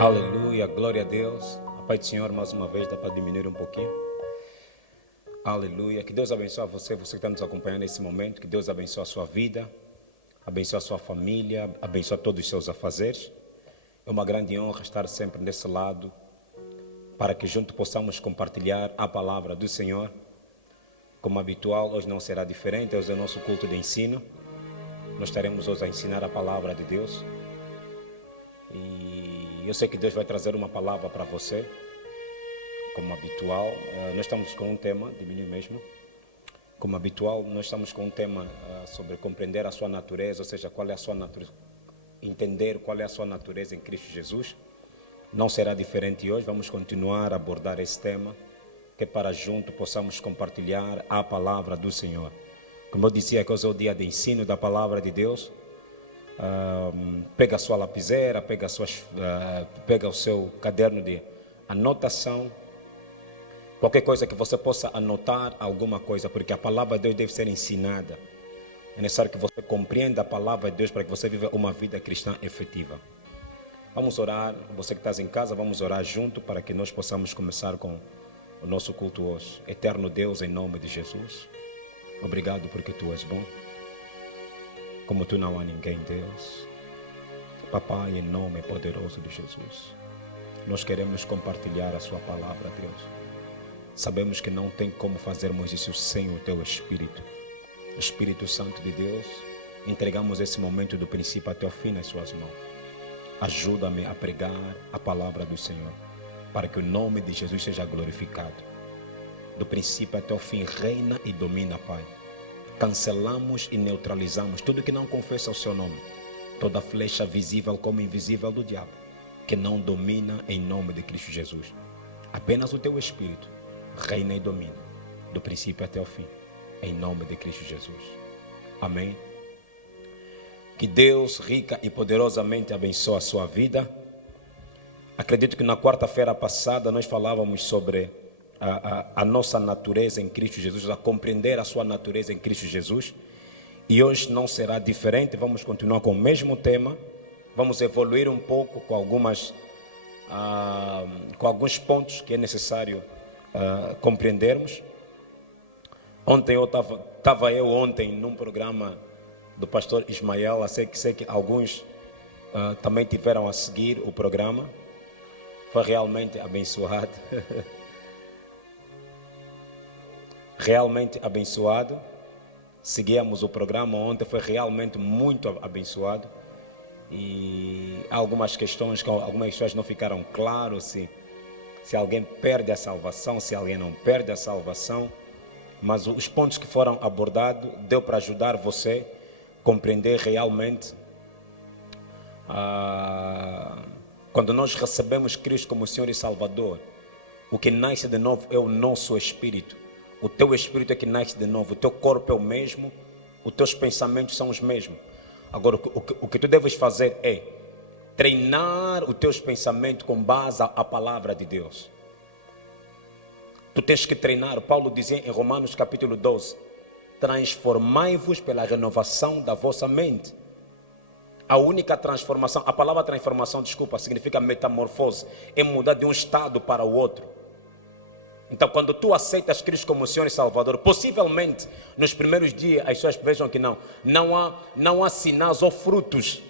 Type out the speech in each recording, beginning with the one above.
Aleluia, glória a Deus. A paz do Senhor, mais uma vez, dá para diminuir um pouquinho. Aleluia, que Deus abençoe você que está nos acompanhando nesse momento. Que Deus abençoe a sua vida, abençoe a sua família, abençoe todos os seus afazeres. É uma grande honra estar sempre desse lado, para que juntos possamos compartilhar a palavra do Senhor. Como habitual, hoje não será diferente, hoje é o nosso culto de ensino. Nós estaremos hoje a ensinar a palavra de Deus. E eu sei que Deus vai trazer uma palavra para você, como habitual. Nós estamos com um tema, diminui mesmo. Como habitual, nós estamos com um tema sobre compreender a sua natureza, ou seja, qual é a sua natureza, entender qual é a sua natureza em Cristo Jesus. Não será diferente hoje, vamos continuar a abordar esse tema, que para junto possamos compartilhar a palavra do Senhor. Como eu dizia, que hoje é o dia de ensino da palavra de Deus. Pega a sua lapiseira, pega o seu caderno de anotação, qualquer coisa que você possa anotar alguma coisa, porque a palavra de Deus deve ser ensinada. É necessário que você compreenda a palavra de Deus para que você viva uma vida cristã efetiva. Vamos orar, você que está em casa, vamos orar junto para que nós possamos começar com o nosso culto hoje. Eterno Deus, em nome de Jesus, obrigado porque Tu és bom. Como Tu não há ninguém, Deus. Papai, em nome poderoso de Jesus, nós queremos compartilhar a Sua palavra, Deus. Sabemos que não tem como fazermos isso sem o Teu Espírito. Espírito Santo de Deus, entregamos esse momento do princípio até o fim nas Suas mãos. Ajuda-me a pregar a palavra do Senhor, para que o nome de Jesus seja glorificado. Do princípio até o fim, reina e domina, Pai. Cancelamos e neutralizamos tudo que não confessa o Seu nome, toda flecha visível como invisível do diabo, que não domina em nome de Cristo Jesus. Apenas o Teu Espírito reina e domina, do princípio até o fim, em nome de Cristo Jesus. Amém. Que Deus rica e poderosamente abençoe a sua vida. Acredito que na quarta-feira passada nós falávamos sobre a nossa natureza em Cristo Jesus, a compreender a sua natureza em Cristo Jesus. E hoje não será diferente, vamos continuar com o mesmo tema. Vamos evoluir um pouco com alguns pontos que é necessário compreendermos. Ontem eu estava ontem num programa do pastor Ismael, sei que alguns também tiveram a seguir o programa. Foi realmente abençoado. Realmente abençoado. Seguíamos o programa ontem, foi realmente muito abençoado. E há algumas questões que algumas pessoas não ficaram claras, se alguém perde a salvação, se alguém não perde a salvação. Mas os pontos que foram abordados deu para ajudar você a compreender realmente quando nós recebemos Cristo como Senhor e Salvador, o que nasce de novo é o nosso espírito. O teu espírito é que nasce de novo, o teu corpo é o mesmo, os teus pensamentos são os mesmos. Agora, o que tu deves fazer é treinar os teus pensamentos com base à palavra de Deus. Tu tens que treinar. Paulo dizia em Romanos capítulo 12, transformai-vos pela renovação da vossa mente. A única transformação, a palavra transformação, significa metamorfose, é mudar de um estado para o outro. Então, quando tu aceitas Cristo como Senhor e Salvador, possivelmente nos primeiros dias as pessoas vejam que não há sinais ou frutos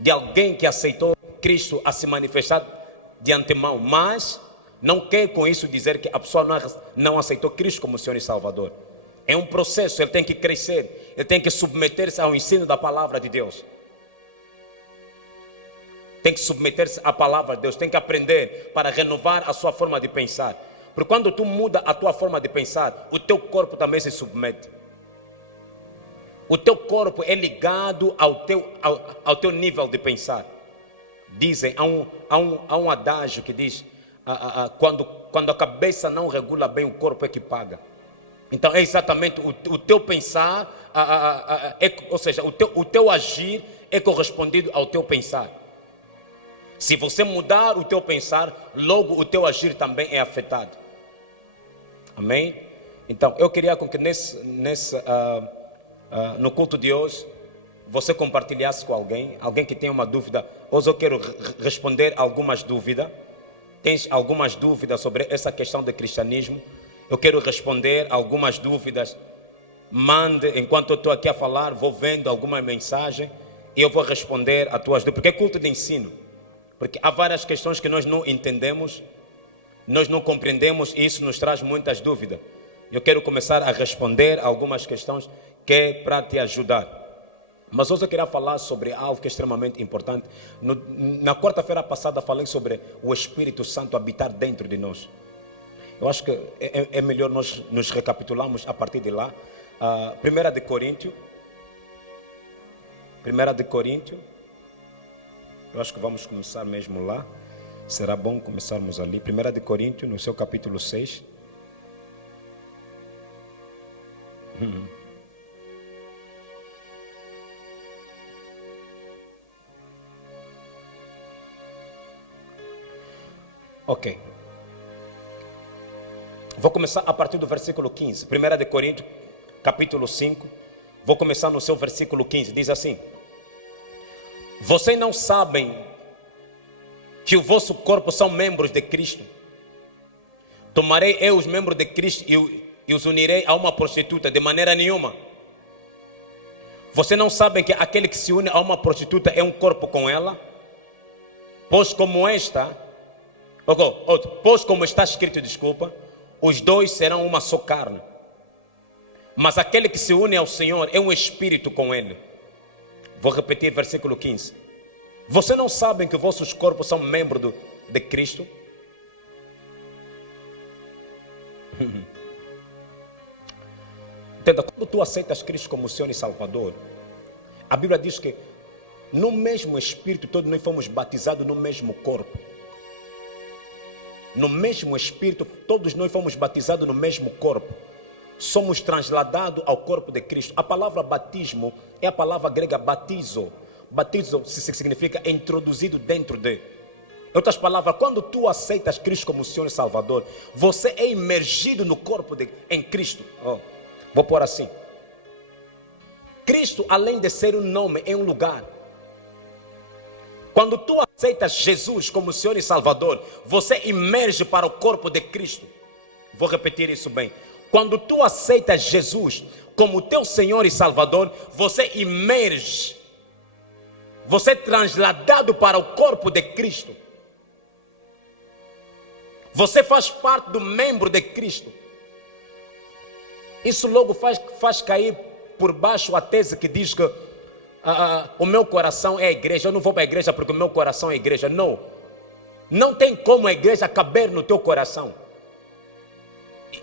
de alguém que aceitou Cristo a se manifestar de antemão, mas não quer com isso dizer que a pessoa não aceitou Cristo como Senhor e Salvador. É um processo, ele tem que crescer, ele tem que submeter-se ao ensino da palavra de Deus. Tem que submeter-se à palavra de Deus, tem que aprender para renovar a sua forma de pensar. Porque quando tu muda a tua forma de pensar, o teu corpo também se submete. O teu corpo é ligado ao teu nível de pensar. Dizem, há um adágio que diz, quando a cabeça não regula bem, o corpo é que paga. Então é exatamente o teu pensar, ou seja, o teu agir é correspondido ao teu pensar. Se você mudar o teu pensar, logo o teu agir também é afetado. Amém? Então, eu queria que no culto de hoje, você compartilhasse com alguém que tem uma dúvida. Hoje eu quero responder algumas dúvidas. Tens algumas dúvidas sobre essa questão do cristianismo? Eu quero responder algumas dúvidas. Mande, enquanto eu estou aqui a falar, vou vendo alguma mensagem e eu vou responder a tuas dúvidas. Porque é culto de ensino. Porque há várias questões que nós não entendemos, nós não compreendemos e isso nos traz muitas dúvidas. Eu quero começar a responder algumas questões que é para te ajudar. Mas hoje eu queria falar sobre algo que é extremamente importante. Na quarta-feira passada falei sobre o Espírito Santo habitar dentro de nós. Eu acho que é melhor nós nos recapitularmos a partir de lá. 1 de Coríntios. Eu acho que vamos começar mesmo lá. Será bom começarmos ali. 1 de Coríntios, no seu capítulo 6. Ok. Vou começar a partir do versículo 15. 1 de Coríntios, capítulo 5. Vou começar no seu versículo 15. Diz assim: vocês não sabem que o vosso corpo são membros de Cristo? Tomarei eu os membros de Cristo e os unirei a uma prostituta? De maneira nenhuma. Vocês não sabem que aquele que se une a uma prostituta é um corpo com ela? Pois como está escrito, os dois serão uma só carne. Mas aquele que se une ao Senhor é um espírito com ele. Vou repetir versículo 15. Vocês não sabem que vossos corpos são membros de Cristo? Entenda, quando tu aceitas Cristo como Senhor e Salvador, a Bíblia diz que no mesmo Espírito todos nós fomos batizados no mesmo corpo. No mesmo Espírito todos nós fomos batizados no mesmo corpo. Somos transladados ao corpo de Cristo. A palavra batismo é a palavra grega batizo. Batizo significa introduzido dentro de. Em outras palavras, quando tu aceitas Cristo como Senhor e Salvador, você é imergido no corpo em Cristo. Vou pôr assim. Cristo, além de ser um nome, é um lugar. Quando tu aceitas Jesus como Senhor e Salvador, você emerge para o corpo de Cristo. Vou repetir isso bem. Quando tu aceitas Jesus como teu Senhor e Salvador, você emerge. Você é transladado para o corpo de Cristo. Você faz parte do membro de Cristo. Isso logo faz cair por baixo a tese que diz que o meu coração é a igreja. Eu não vou para a igreja porque o meu coração é a igreja. Não. Não tem como a igreja caber no teu coração.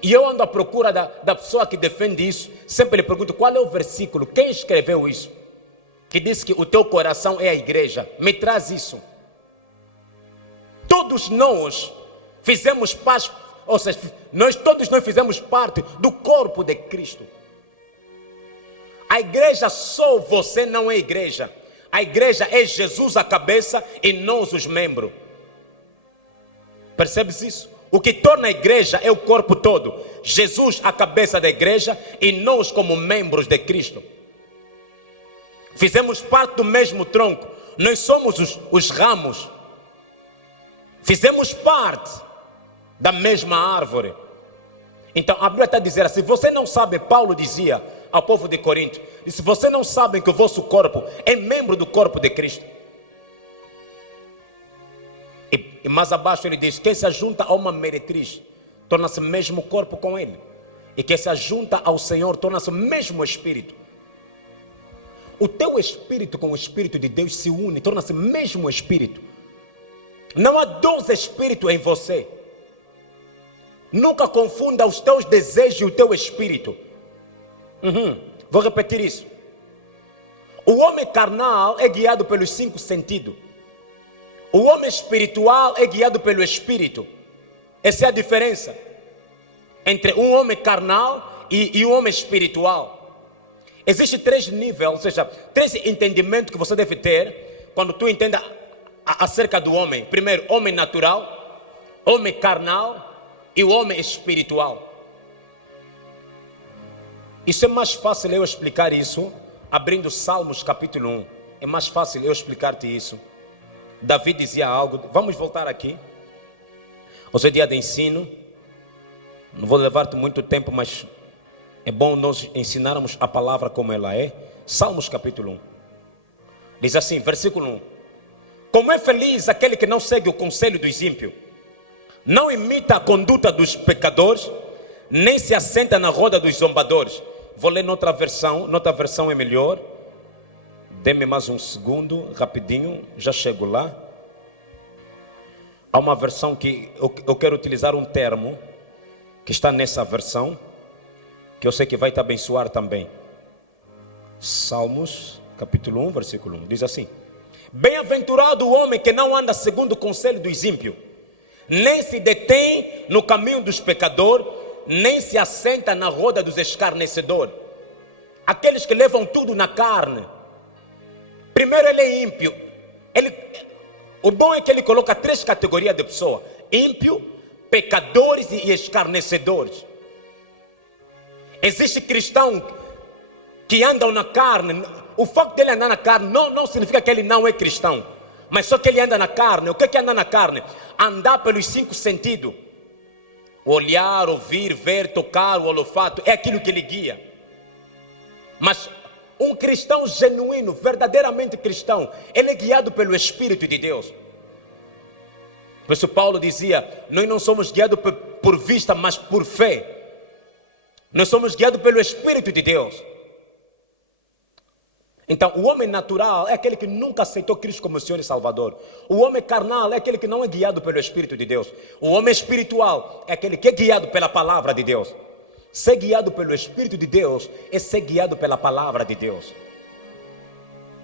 E eu ando à procura da pessoa que defende isso. Sempre lhe pergunto qual é o versículo, quem escreveu isso, que diz que o teu coração é a igreja. Me traz isso. Todos nós fizemos parte, ou seja, todos nós fizemos parte do corpo de Cristo. A igreja, só você não é igreja. A igreja é Jesus a cabeça e nós os membros. Percebes isso? O que torna a igreja é o corpo todo. Jesus a cabeça da igreja e nós como membros de Cristo. Fizemos parte do mesmo tronco. Nós somos os ramos. Fizemos parte da mesma árvore. Então a Bíblia está dizendo assim, você não sabe, Paulo dizia ao povo de Corinto, disse, você não sabe que o vosso corpo é membro do corpo de Cristo? E mais abaixo ele diz, quem se ajunta a uma meretriz torna-se mesmo corpo com ele. E quem se ajunta ao Senhor torna-se mesmo espírito. O teu espírito com o espírito de Deus se une, torna-se mesmo espírito. Não há 2 espíritos em você. Nunca confunda os teus desejos e o teu espírito. Vou repetir isso. O homem carnal é guiado pelos 5 sentidos. O homem espiritual é guiado pelo espírito. Essa é a diferença entre um homem carnal e um homem espiritual. Existem 3 níveis, ou seja, 3 entendimentos que você deve ter quando tu entende acerca do homem. Primeiro, homem natural, homem carnal e o homem espiritual. Isso é mais fácil eu explicar isso abrindo Salmos capítulo 1. É mais fácil eu explicar-te isso. Davi dizia algo. Vamos voltar aqui. Hoje é dia de ensino. Não vou levar-te muito tempo, mas é bom nós ensinarmos a palavra como ela é. Salmos capítulo 1. Diz assim, versículo 1. Como é feliz aquele que não segue o conselho dos ímpios, não imita a conduta dos pecadores, nem se assenta na roda dos zombadores. Vou ler noutra versão é melhor. Dê-me mais um segundo, rapidinho, já chego lá. Há uma versão que eu quero utilizar um termo que está nessa versão, que eu sei que vai te abençoar também. Salmos, capítulo 1, versículo 1, diz assim: bem-aventurado o homem que não anda segundo o conselho dos ímpios, nem se detém no caminho dos pecadores, nem se assenta na roda dos escarnecedores. Aqueles que levam tudo na carne. Primeiro ele é ímpio. O bom é que ele coloca 3 categorias de pessoas: ímpio, pecadores e escarnecedores. Existe cristão que andam na carne. O facto dele andar na carne não significa que ele não é cristão, mas só que ele anda na carne. O que é andar na carne? Andar pelos 5 sentidos: olhar, ouvir, ver, tocar, o olfato. É aquilo que ele guia. Mas um cristão genuíno, verdadeiramente cristão, ele é guiado pelo Espírito de Deus. Por isso Paulo dizia: nós não somos guiados por vista, mas por fé. Nós somos guiados pelo Espírito de Deus. Então, o homem natural é aquele que nunca aceitou Cristo como Senhor e Salvador. O homem carnal é aquele que não é guiado pelo Espírito de Deus. O homem espiritual é aquele que é guiado pela palavra de Deus. Ser guiado pelo Espírito de Deus é ser guiado pela palavra de Deus.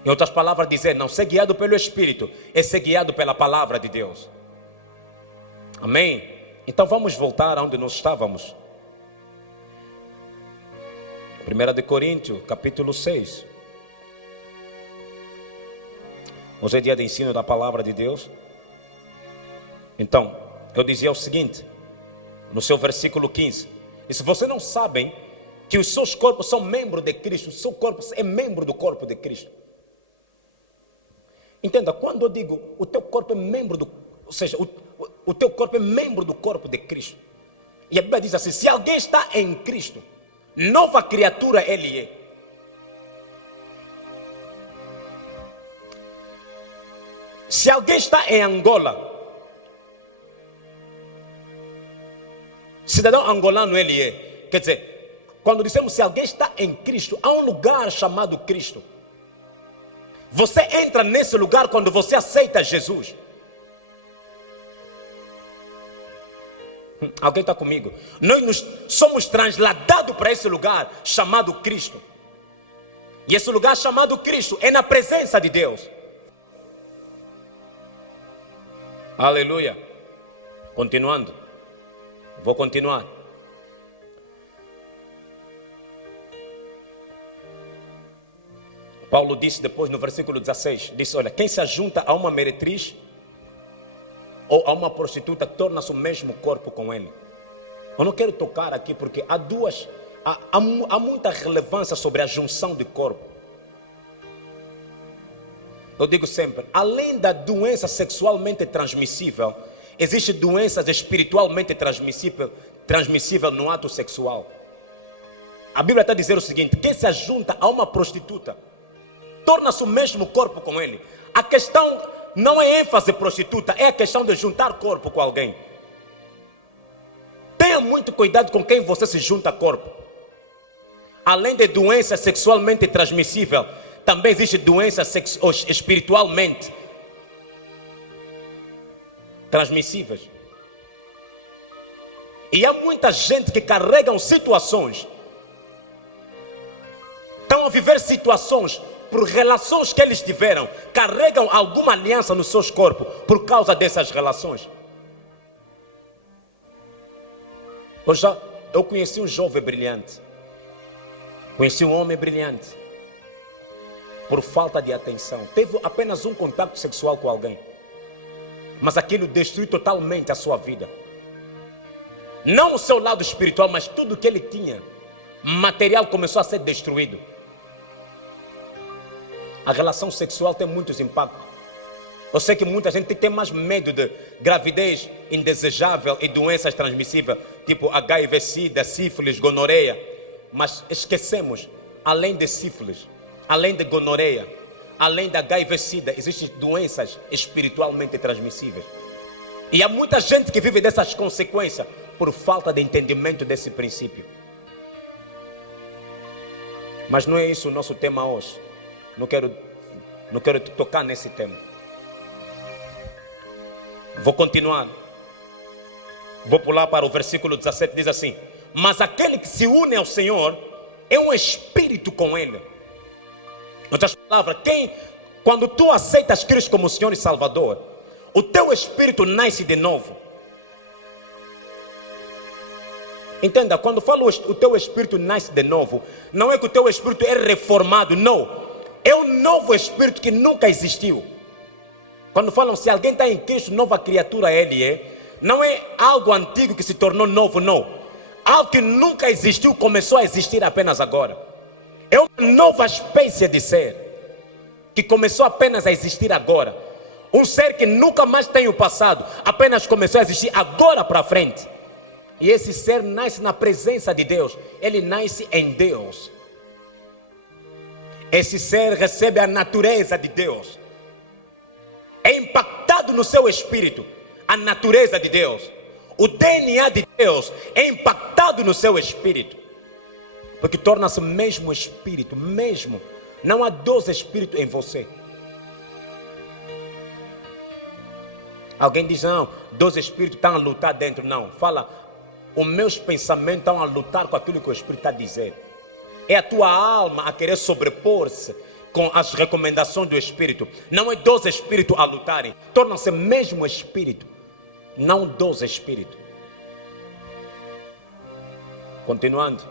Em outras palavras, dizer, não ser guiado pelo Espírito é ser guiado pela palavra de Deus. Amém? Então vamos voltar aonde nós estávamos. 1 Coríntios, capítulo 6. Hoje é dia de ensino da palavra de Deus. Então, eu dizia o seguinte, no seu versículo 15. E se vocês não sabem que os seus corpos são membros de Cristo, o seu corpo é membro do corpo de Cristo. Entenda, quando eu digo o teu corpo é membro ou seja, o teu corpo é membro do corpo de Cristo. E a Bíblia diz assim: se alguém está em Cristo, nova criatura ele é. Se alguém está em Angola, cidadão angolano ele é. Quer dizer, quando dizemos se alguém está em Cristo, há um lugar chamado Cristo. Você entra nesse lugar quando você aceita Jesus. Alguém está comigo? Nós somos transladados para esse lugar chamado Cristo. E esse lugar chamado Cristo é na presença de Deus. Aleluia. Continuando. Vou continuar. Paulo disse depois no versículo 16, disse: olha, quem se ajunta a uma meretriz ou a uma prostituta torna-se o mesmo corpo com ele. Eu não quero tocar aqui porque há muita relevância sobre a junção de corpo. Eu digo sempre, além da doença sexualmente transmissível, existe doenças espiritualmente transmissível no ato sexual. A Bíblia está a dizer o seguinte: quem se ajunta a uma prostituta torna-se o mesmo corpo com ele. A questão não é ênfase prostituta, é a questão de juntar corpo com alguém. Tenha muito cuidado com quem você se junta corpo. Além de doença sexualmente transmissível, também existe doença espiritualmente transmissíveis. E há muita gente que carregam situações, estão a viver situações por relações que eles tiveram, carregam alguma aliança nos seus corpos por causa dessas relações. Eu conheci um jovem brilhante, conheci um homem brilhante, por falta de atenção, teve apenas um contato sexual com alguém, mas aquilo destruiu totalmente a sua vida. Não o seu lado espiritual, mas tudo que ele tinha, material, começou a ser destruído. a relação sexual tem muitos impactos. Eu sei que muita gente tem mais medo de gravidez indesejável e doenças transmissíveis, tipo HIV, SIDA, sífilis, gonorreia. Mas esquecemos, além de sífilis, além de gonorreia, além da HIV, SIDA, existem doenças espiritualmente transmissíveis. E há muita gente que vive dessas consequências por falta de entendimento desse princípio. Mas não é isso o nosso tema hoje. Não quero tocar nesse tema. Vou continuar. Vou pular para o versículo 17, diz assim: mas aquele que se une ao Senhor é um espírito com Ele. Em outras palavras, quando tu aceitas Cristo como Senhor e Salvador, o teu espírito nasce de novo. Entenda, quando falo o teu espírito nasce de novo, não é que o teu espírito é reformado, não. É um novo espírito que nunca existiu. Quando falam se alguém está em Cristo, nova criatura ele é, não é algo antigo que se tornou novo, não. Algo que nunca existiu começou a existir apenas agora. É uma nova espécie de ser que começou apenas a existir agora. Um ser que nunca mais tem o passado, apenas começou a existir agora para frente. E esse ser nasce na presença de Deus. Ele nasce em Deus. Esse ser recebe a natureza de Deus. É impactado no seu espírito a natureza de Deus. O DNA de Deus é impactado no seu espírito. Porque torna-se mesmo espírito, mesmo. Não há 2 espíritos em você. Alguém diz, não, 2 espíritos estão a lutar dentro. Não, fala, os meus pensamentos estão a lutar com aquilo que o Espírito está a dizer. É a tua alma a querer sobrepor-se com as recomendações do Espírito. Não é 2 espíritos a lutarem. Torna-se mesmo espírito, não 2 espíritos. Continuando.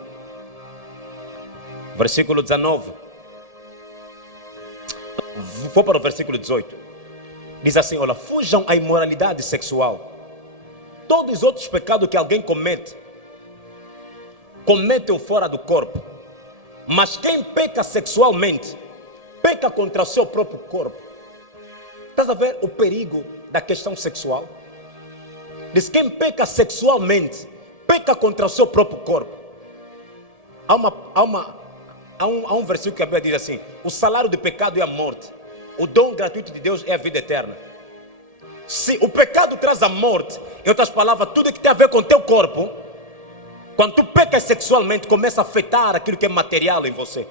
Versículo 19. Vou para o versículo 18. Diz assim, olha, fujam à imoralidade sexual. Todos os outros pecados que alguém comete-o fora do corpo. Mas quem peca sexualmente, peca contra o seu próprio corpo. Estás a ver o perigo da questão sexual? Diz, quem peca sexualmente, peca contra o seu próprio corpo. Há um versículo que a Bíblia diz assim, o salário do pecado é a morte. O dom gratuito de Deus é a vida eterna. Se o pecado traz a morte, em outras palavras, tudo que tem a ver com o teu corpo, quando tu pecas sexualmente, começa a afetar aquilo que é material em você.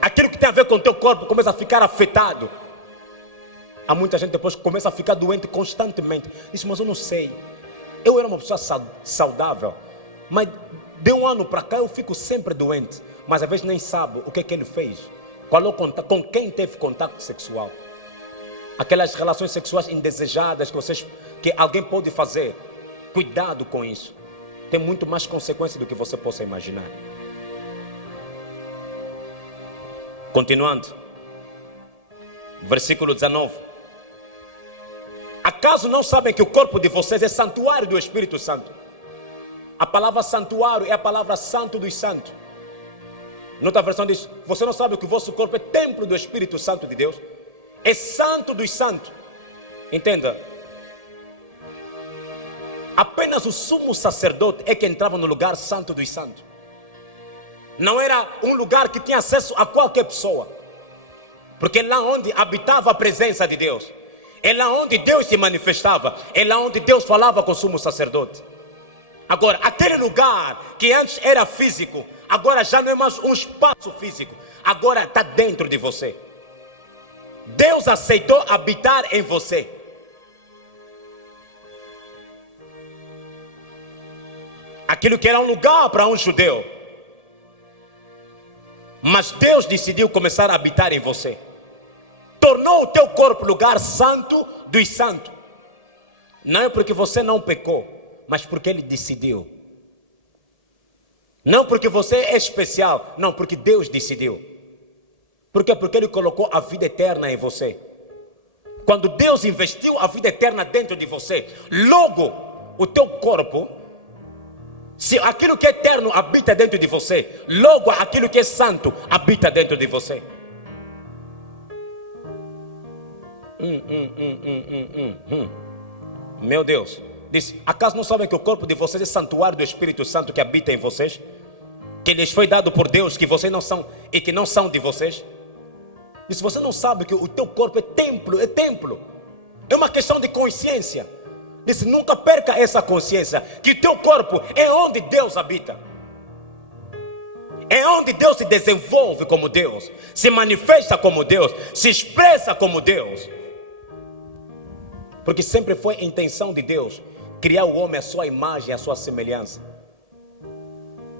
Aquilo que tem a ver com o teu corpo começa a ficar afetado. Há muita gente depois que começa a ficar doente constantemente. Diz, mas eu não sei. Eu era uma pessoa saudável, mas de um ano para cá eu fico sempre doente. Mas às vezes nem sabe o que é que ele fez. Com quem teve contato sexual. Aquelas relações sexuais indesejadas que alguém pode fazer. Cuidado com isso. Tem muito mais consequências do que você possa imaginar. Continuando. Versículo 19. Acaso não sabem que o corpo de vocês é santuário do Espírito Santo? A palavra santuário é a palavra santo dos santos. Noutra versão diz, você não sabe que o vosso corpo é templo do Espírito Santo de Deus? É santo dos santos. Entenda. Apenas o sumo sacerdote é que entrava no lugar santo dos santos. Não era um lugar que tinha acesso a qualquer pessoa. Porque é lá onde habitava a presença de Deus. É lá onde Deus se manifestava. É lá onde Deus falava com o sumo sacerdote. Agora, aquele lugar que antes era físico, agora já não é mais um espaço físico. Agora está dentro de você. Deus aceitou habitar em você. Aquilo que era um lugar para um judeu, mas Deus decidiu começar a habitar em você. Tornou o teu corpo lugar santo dos santos. Não é porque você não pecou, mas porque Ele decidiu. Não porque você é especial, não, porque Deus decidiu. Por quê? Porque Ele colocou a vida eterna em você. Quando Deus investiu a vida eterna dentro de você, logo o teu corpo Se aquilo que é eterno habita dentro de você, logo aquilo que é santo habita dentro de você. Meu Deus. Diz: acaso não sabem que o corpo de vocês é santuário do Espírito Santo que habita em vocês? Que lhes foi dado por Deus, que vocês não são e que não são de vocês? Diz: você não sabe que o teu corpo é templo, é templo. É uma questão de consciência. Diz: nunca perca essa consciência, que o teu corpo é onde Deus habita. É onde Deus se desenvolve como Deus, se manifesta como Deus, se expressa como Deus. Porque sempre foi a intenção de Deus criar o homem à sua imagem, à sua semelhança.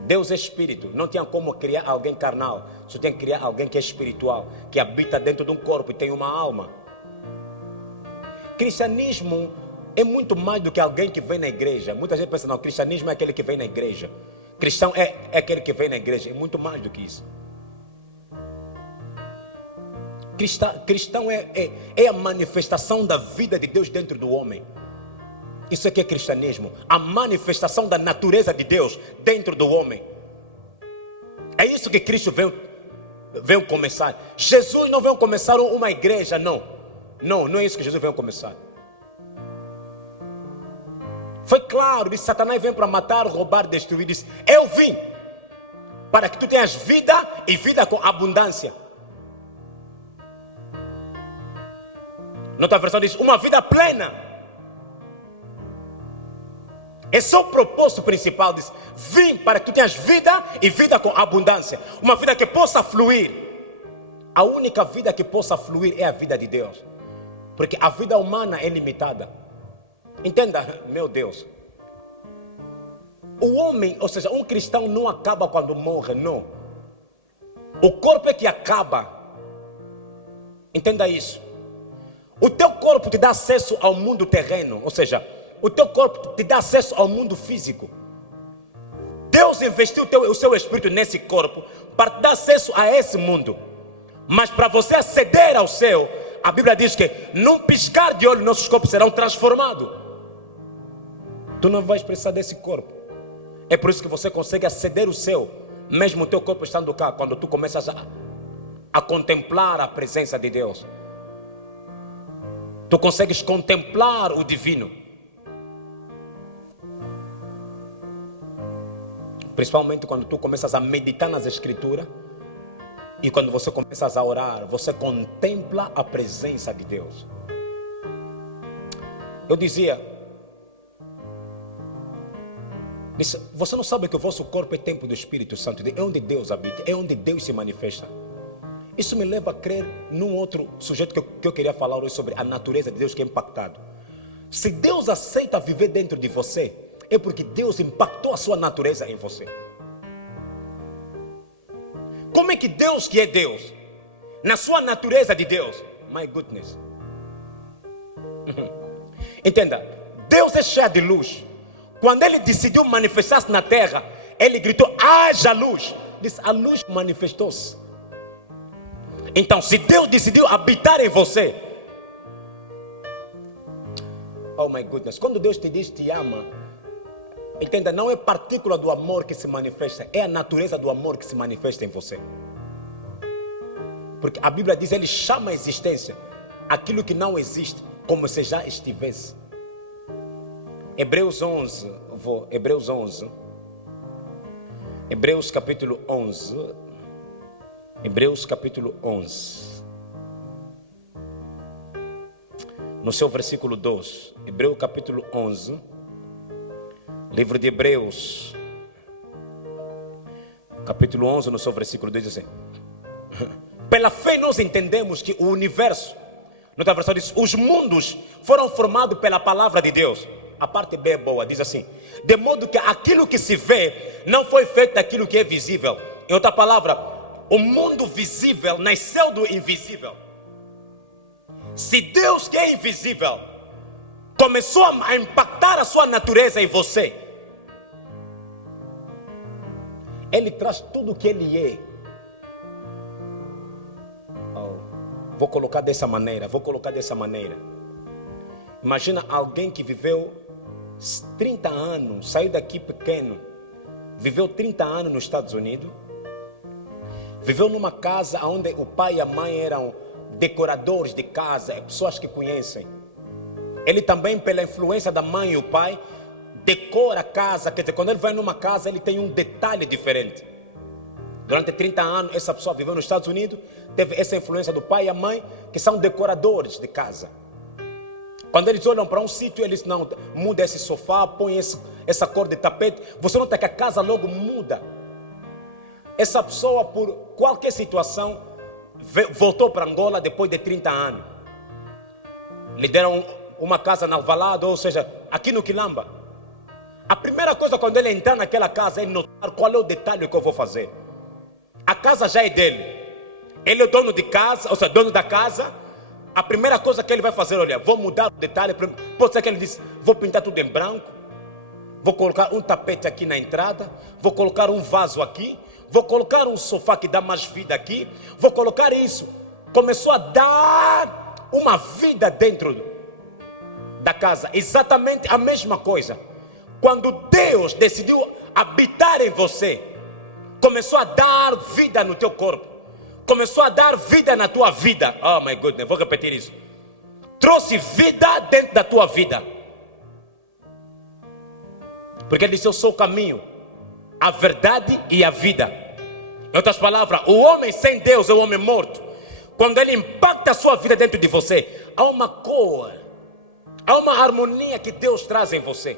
Deus é espírito, não tinha como criar alguém carnal, só tinha que criar alguém que é espiritual, que habita dentro de um corpo e tem uma alma. Cristianismo é muito mais do que alguém que vem na igreja. Muita gente pensa: não, cristianismo é aquele que vem na igreja. Cristão é aquele que vem na igreja. É muito mais do que isso. Cristão é a manifestação da vida de Deus dentro do homem. Isso aqui é cristianismo. A manifestação da natureza de Deus dentro do homem. É isso que Cristo veio começar. Jesus não veio começar uma igreja, não. Não é isso que Jesus veio começar. Foi claro, disse: Satanás vem para matar, roubar, destruir. Disse: eu vim para que tu tenhas vida e vida com abundância. Noutra versão diz: uma vida plena. Esse é o propósito principal. Diz: vim para que tu tenhas vida e vida com abundância. Uma vida que possa fluir. A única vida que possa fluir é a vida de Deus. Porque a vida humana é limitada. Entenda, meu Deus. O homem, ou seja, um cristão não acaba quando morre, não. O corpo é que acaba. Entenda isso. O teu corpo te dá acesso ao mundo terreno, ou seja, o teu corpo te dá acesso ao mundo físico. Deus investiu o seu espírito nesse corpo para te dar acesso a esse mundo. Mas para você aceder ao céu, a Bíblia diz que num piscar de olho nossos corpos serão transformados. Tu não vais precisar desse corpo. É por isso que você consegue aceder ao céu, mesmo o teu corpo estando cá, quando tu começas a contemplar a presença de Deus. Tu consegues contemplar o divino. Principalmente quando tu começas a meditar nas escrituras. E quando você começa a orar, você contempla a presença de Deus. Eu disse: você não sabe que o vosso corpo é templo do Espírito Santo? É onde Deus habita, é onde Deus se manifesta. Isso me leva a crer num outro sujeito que eu queria falar hoje, sobre a natureza de Deus, que é impactado. Se Deus aceita viver dentro de você, é porque Deus impactou a sua natureza em você. Como é que Deus, que é Deus, na sua natureza de Deus, my goodness. Entenda, Deus é cheio de luz. Quando Ele decidiu manifestar-se na terra, Ele gritou: haja luz. Diz: a luz manifestou-se. Então, se Deus decidiu habitar em você, oh my goodness, quando Deus te diz te ama, entenda, não é partícula do amor que se manifesta, é a natureza do amor que se manifesta em você. Porque a Bíblia diz: Ele chama a existência aquilo que não existe, como se já estivesse. Hebreus 11, Hebreus capítulo 11, Hebreus capítulo 11, no seu versículo 2, Hebreus capítulo 11, livro de Hebreus, capítulo 11, no seu versículo 2, diz assim: pela fé nós entendemos que o universo, noutra versão diz, os mundos foram formados pela palavra de Deus. A parte B é boa, diz assim: de modo que aquilo que se vê não foi feito daquilo que é visível. Em outra palavra, o mundo visível nasceu do invisível. Se Deus, que é invisível, começou a impactar a sua natureza em você, Ele traz tudo o que Ele é. Vou colocar dessa maneira. Imagina alguém que viveu 30 anos, saiu daqui pequeno, viveu 30 anos nos Estados Unidos, viveu numa casa onde o pai e a mãe eram decoradores de casa, pessoas que conhecem. Ele também, pela influência da mãe e o pai, decora a casa, quer dizer, quando ele vai numa casa, ele tem um detalhe diferente. Durante 30 anos, essa pessoa viveu nos Estados Unidos, teve essa influência do pai e a mãe, que são decoradores de casa. Quando eles olham para um sítio, eles não muda esse sofá, põe essa cor de tapete. Você nota que a casa logo muda. Essa pessoa, por qualquer situação, voltou para Angola depois de 30 anos. Lhe deram uma casa na Alvalade, ou seja, aqui no Quilamba. A primeira coisa quando ele entrar naquela casa é notar qual é o detalhe que eu vou fazer. A casa já é dele. Ele é o dono de casa, ou seja, dono da casa. A primeira coisa que ele vai fazer, olha, vou mudar o detalhe. Pode ser que ele disse, vou pintar tudo em branco. Vou colocar um tapete aqui na entrada. Vou colocar um vaso aqui. Vou colocar um sofá que dá mais vida aqui. Vou colocar isso. Começou a dar uma vida dentro da casa. Exatamente a mesma coisa. Quando Deus decidiu habitar em você, começou a dar vida no teu corpo, começou a dar vida na tua vida. Oh my goodness, vou repetir isso. Trouxe vida dentro da tua vida. Porque ele disse, eu sou o caminho, a verdade e a vida. Em outras palavras, o homem sem Deus é o homem morto. Quando ele impacta a sua vida dentro de você, há uma cor, há uma harmonia que Deus traz em você.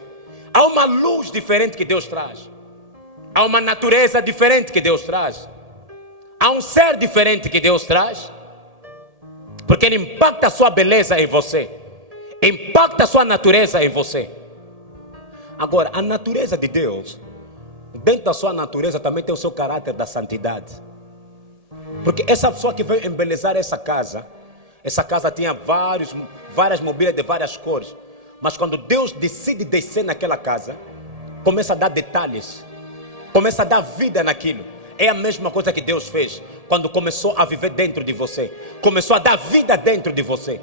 Há uma luz diferente que Deus traz. Há uma natureza diferente que Deus traz. Há um ser diferente que Deus traz. Porque Ele impacta a sua beleza em você. Impacta a sua natureza em você. Agora, a natureza de Deus, dentro da sua natureza também tem o seu caráter da santidade. Porque essa pessoa que veio embelezar essa casa tinha várias mobílias de várias cores. Mas quando Deus decide descer naquela casa, começa a dar detalhes, começa a dar vida naquilo. É a mesma coisa que Deus fez quando começou a viver dentro de você. Começou a dar vida dentro de você.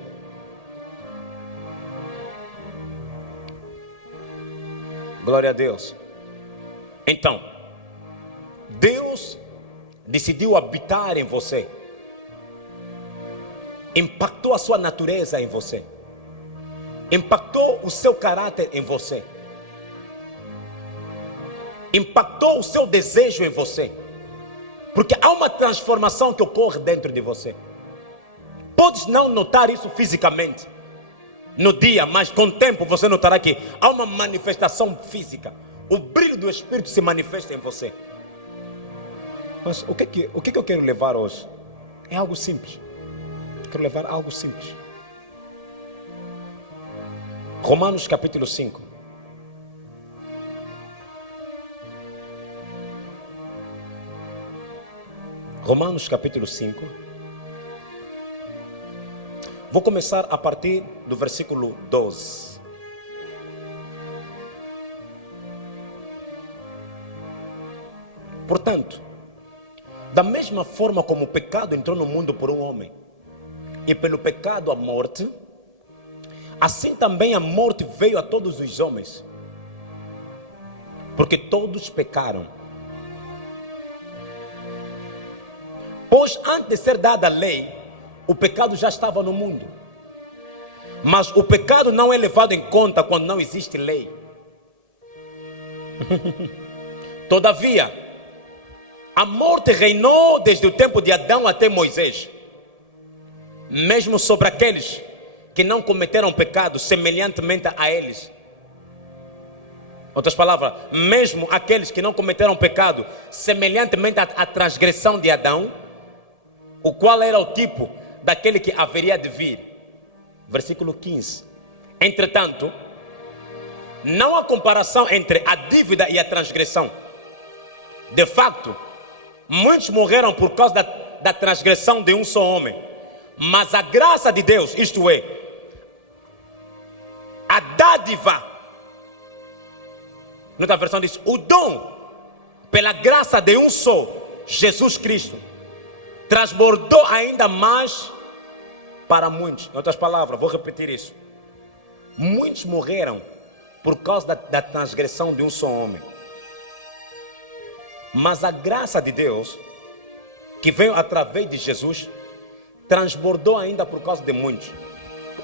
Glória a Deus. Então, Deus decidiu habitar em você. Impactou a sua natureza em você. Impactou o seu caráter em você. Impactou o seu desejo em você. Porque há uma transformação que ocorre dentro de você. Podes não notar isso fisicamente no dia, mas com o tempo você notará que há uma manifestação física. O brilho do Espírito se manifesta em você. Mas o que eu quero levar hoje? É algo simples. Quero levar algo simples. Romanos capítulo 5. Romanos capítulo 5. Vou começar a partir do versículo 12. Portanto, da mesma forma como o pecado entrou no mundo por um homem, e pelo pecado a morte, assim também a morte veio a todos os homens, porque todos pecaram. Pois antes de ser dada a lei, o pecado já estava no mundo. Mas o pecado não é levado em conta quando não existe lei. Todavia, a morte reinou desde o tempo de Adão até Moisés, mesmo sobre aqueles que não cometeram pecado semelhantemente a eles. Outras palavras, mesmo aqueles que não cometeram pecado semelhantemente à transgressão de Adão, o qual era o tipo daquele que haveria de vir. Versículo 15. Entretanto, não há comparação entre a dívida e a transgressão. De fato, muitos morreram por causa da transgressão de um só homem. Mas a graça de Deus, isto é, a dádiva, noutra versão diz, o dom, pela graça de um só, Jesus Cristo, transbordou ainda mais para muitos. Em outras palavras, vou repetir isso. Muitos morreram por causa da transgressão de um só homem. Mas a graça de Deus, que veio através de Jesus, transbordou ainda por causa de muitos.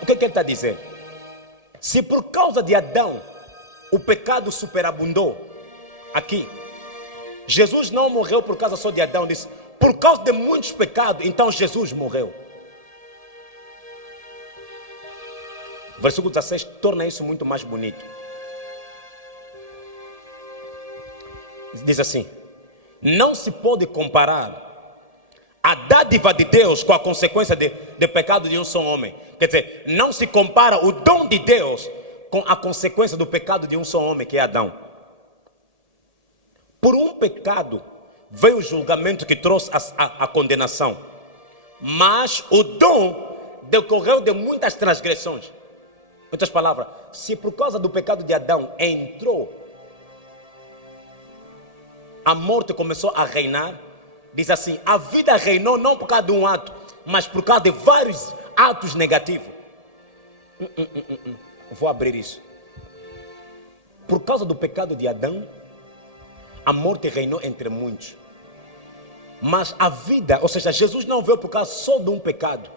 O que ele está a dizer? Se por causa de Adão o pecado superabundou aqui, Jesus não morreu por causa só de Adão, disse, por causa de muitos pecados, então Jesus morreu. Versículo 16 torna isso muito mais bonito. Diz assim: não se pode comparar a dádiva de Deus com a consequência de pecado de um só homem. Quer dizer, não se compara o dom de Deus com a consequência do pecado de um só homem, que é Adão. Por um pecado veio o julgamento que trouxe a condenação, mas o dom decorreu de muitas transgressões. Em outras palavras, se por causa do pecado de Adão entrou, a morte começou a reinar, diz assim, a vida reinou não por causa de um ato, mas por causa de vários atos negativos. Vou abrir isso. Por causa do pecado de Adão, a morte reinou entre muitos. Mas a vida, ou seja, Jesus não veio por causa só de um pecado,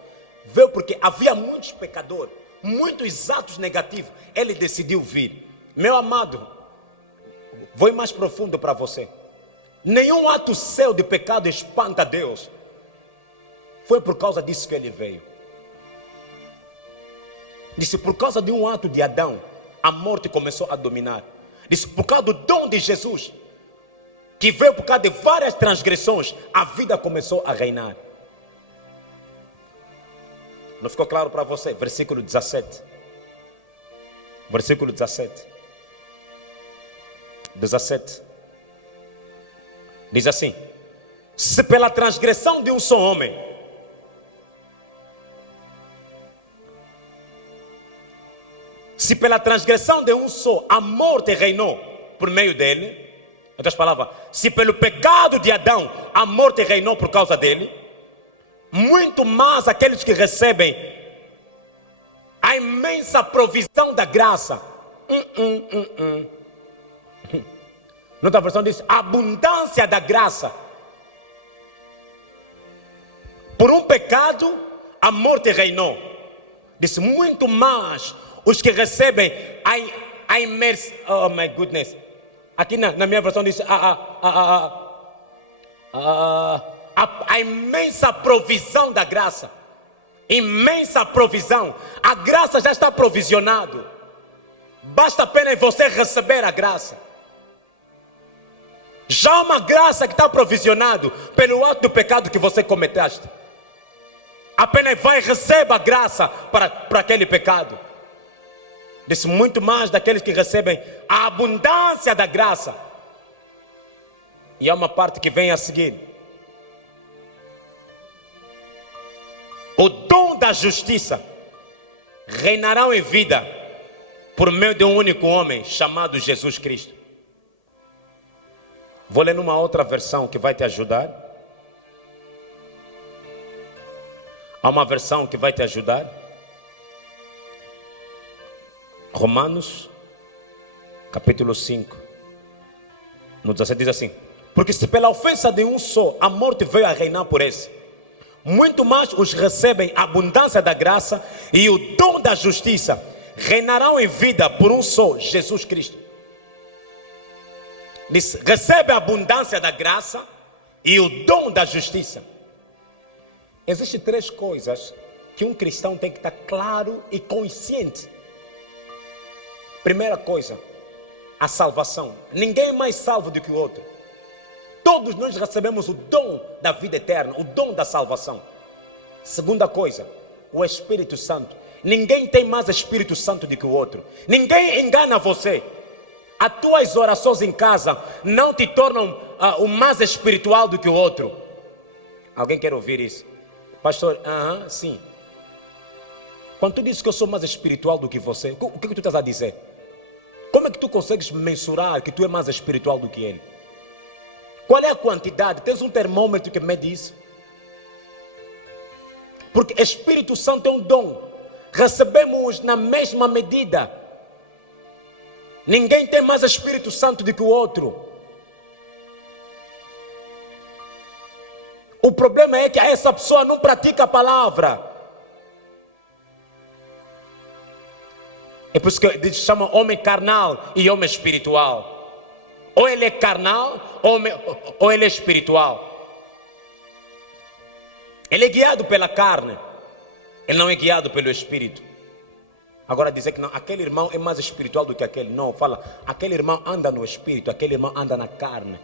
veio porque havia muitos pecadores, muitos atos negativos. Ele decidiu vir. Meu amado, vou ir mais profundo para você. Nenhum ato seu de pecado espanta Deus. Foi por causa disso que ele veio. Disse, por causa de um ato de Adão, a morte começou a dominar. Disse, por causa do dom de Jesus, que veio por causa de várias transgressões, a vida começou a reinar. Não ficou claro para você? Versículo 17. Versículo 17. 17. Diz assim: se pela transgressão de um só homem, se pela transgressão de um só a morte reinou por meio dele, em outras palavras, se pelo pecado de Adão a morte reinou por causa dele, muito mais aqueles que recebem a imensa provisão da graça. Noutra versão diz, a abundância da graça. Por um pecado, a morte reinou. Diz, muito mais os que recebem a imensa... Oh my goodness. Aqui na minha versão diz, a imensa provisão da graça. Imensa provisão. A graça já está provisionado. Basta apenas você receber a graça. Já uma graça que está provisionado pelo ato do pecado que você cometeste. Apenas vai e receba a graça para aquele pecado. Diz muito mais daqueles que recebem a abundância da graça. E há uma parte que vem a seguir. O dom da justiça reinará em vida por meio de um único homem chamado Jesus Cristo. Vou ler numa outra versão que vai te ajudar. Há uma versão que vai te ajudar. Romanos, capítulo 5, no 17 diz assim: porque se pela ofensa de um só a morte veio a reinar por esse, muito mais os recebem a abundância da graça e o dom da justiça reinarão em vida por um só, Jesus Cristo. Diz, recebe a abundância da graça e o dom da justiça. Existem três coisas que um cristão tem que estar claro e consciente. Primeira coisa, a salvação. Ninguém é mais salvo do que o outro. Todos nós recebemos o dom da vida eterna, o dom da salvação. Segunda coisa, o Espírito Santo. Ninguém tem mais Espírito Santo do que o outro. Ninguém engana você. As tuas orações em casa não te tornam o mais espiritual do que o outro. Alguém quer ouvir isso? Pastor, sim. Quando tu dizes que eu sou mais espiritual do que você, o que tu estás a dizer? Como é que tu consegues mensurar que tu é mais espiritual do que ele? Qual é a quantidade? Tens um termômetro que mede isso? Porque Espírito Santo é um dom. Recebemos na mesma medida. Ninguém tem mais Espírito Santo do que o outro. O problema é que essa pessoa não pratica a palavra. É por isso que se chama homem carnal e homem espiritual. Ou ele é carnal, ou ele é espiritual. Ele é guiado pela carne, ele não é guiado pelo Espírito. Agora dizer que não, aquele irmão é mais espiritual do que aquele. Não, fala, aquele irmão anda no Espírito, aquele irmão anda na carne.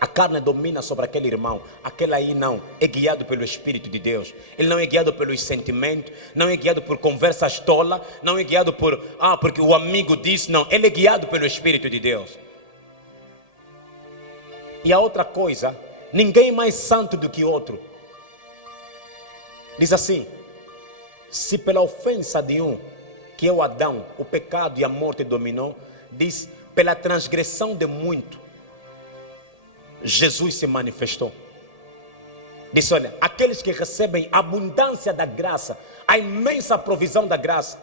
A carne domina sobre aquele irmão. Aquele aí não, é guiado pelo Espírito de Deus. Ele não é guiado pelos sentimentos, não é guiado por conversas tolas, não é guiado por, porque o amigo disse, não. Ele é guiado pelo Espírito de Deus. E a outra coisa, ninguém é mais santo do que outro. Diz assim, se pela ofensa de um, que é o Adão, o pecado e a morte dominou, diz, pela transgressão de muito, Jesus se manifestou. Diz, olha, aqueles que recebem a abundância da graça, a imensa provisão da graça.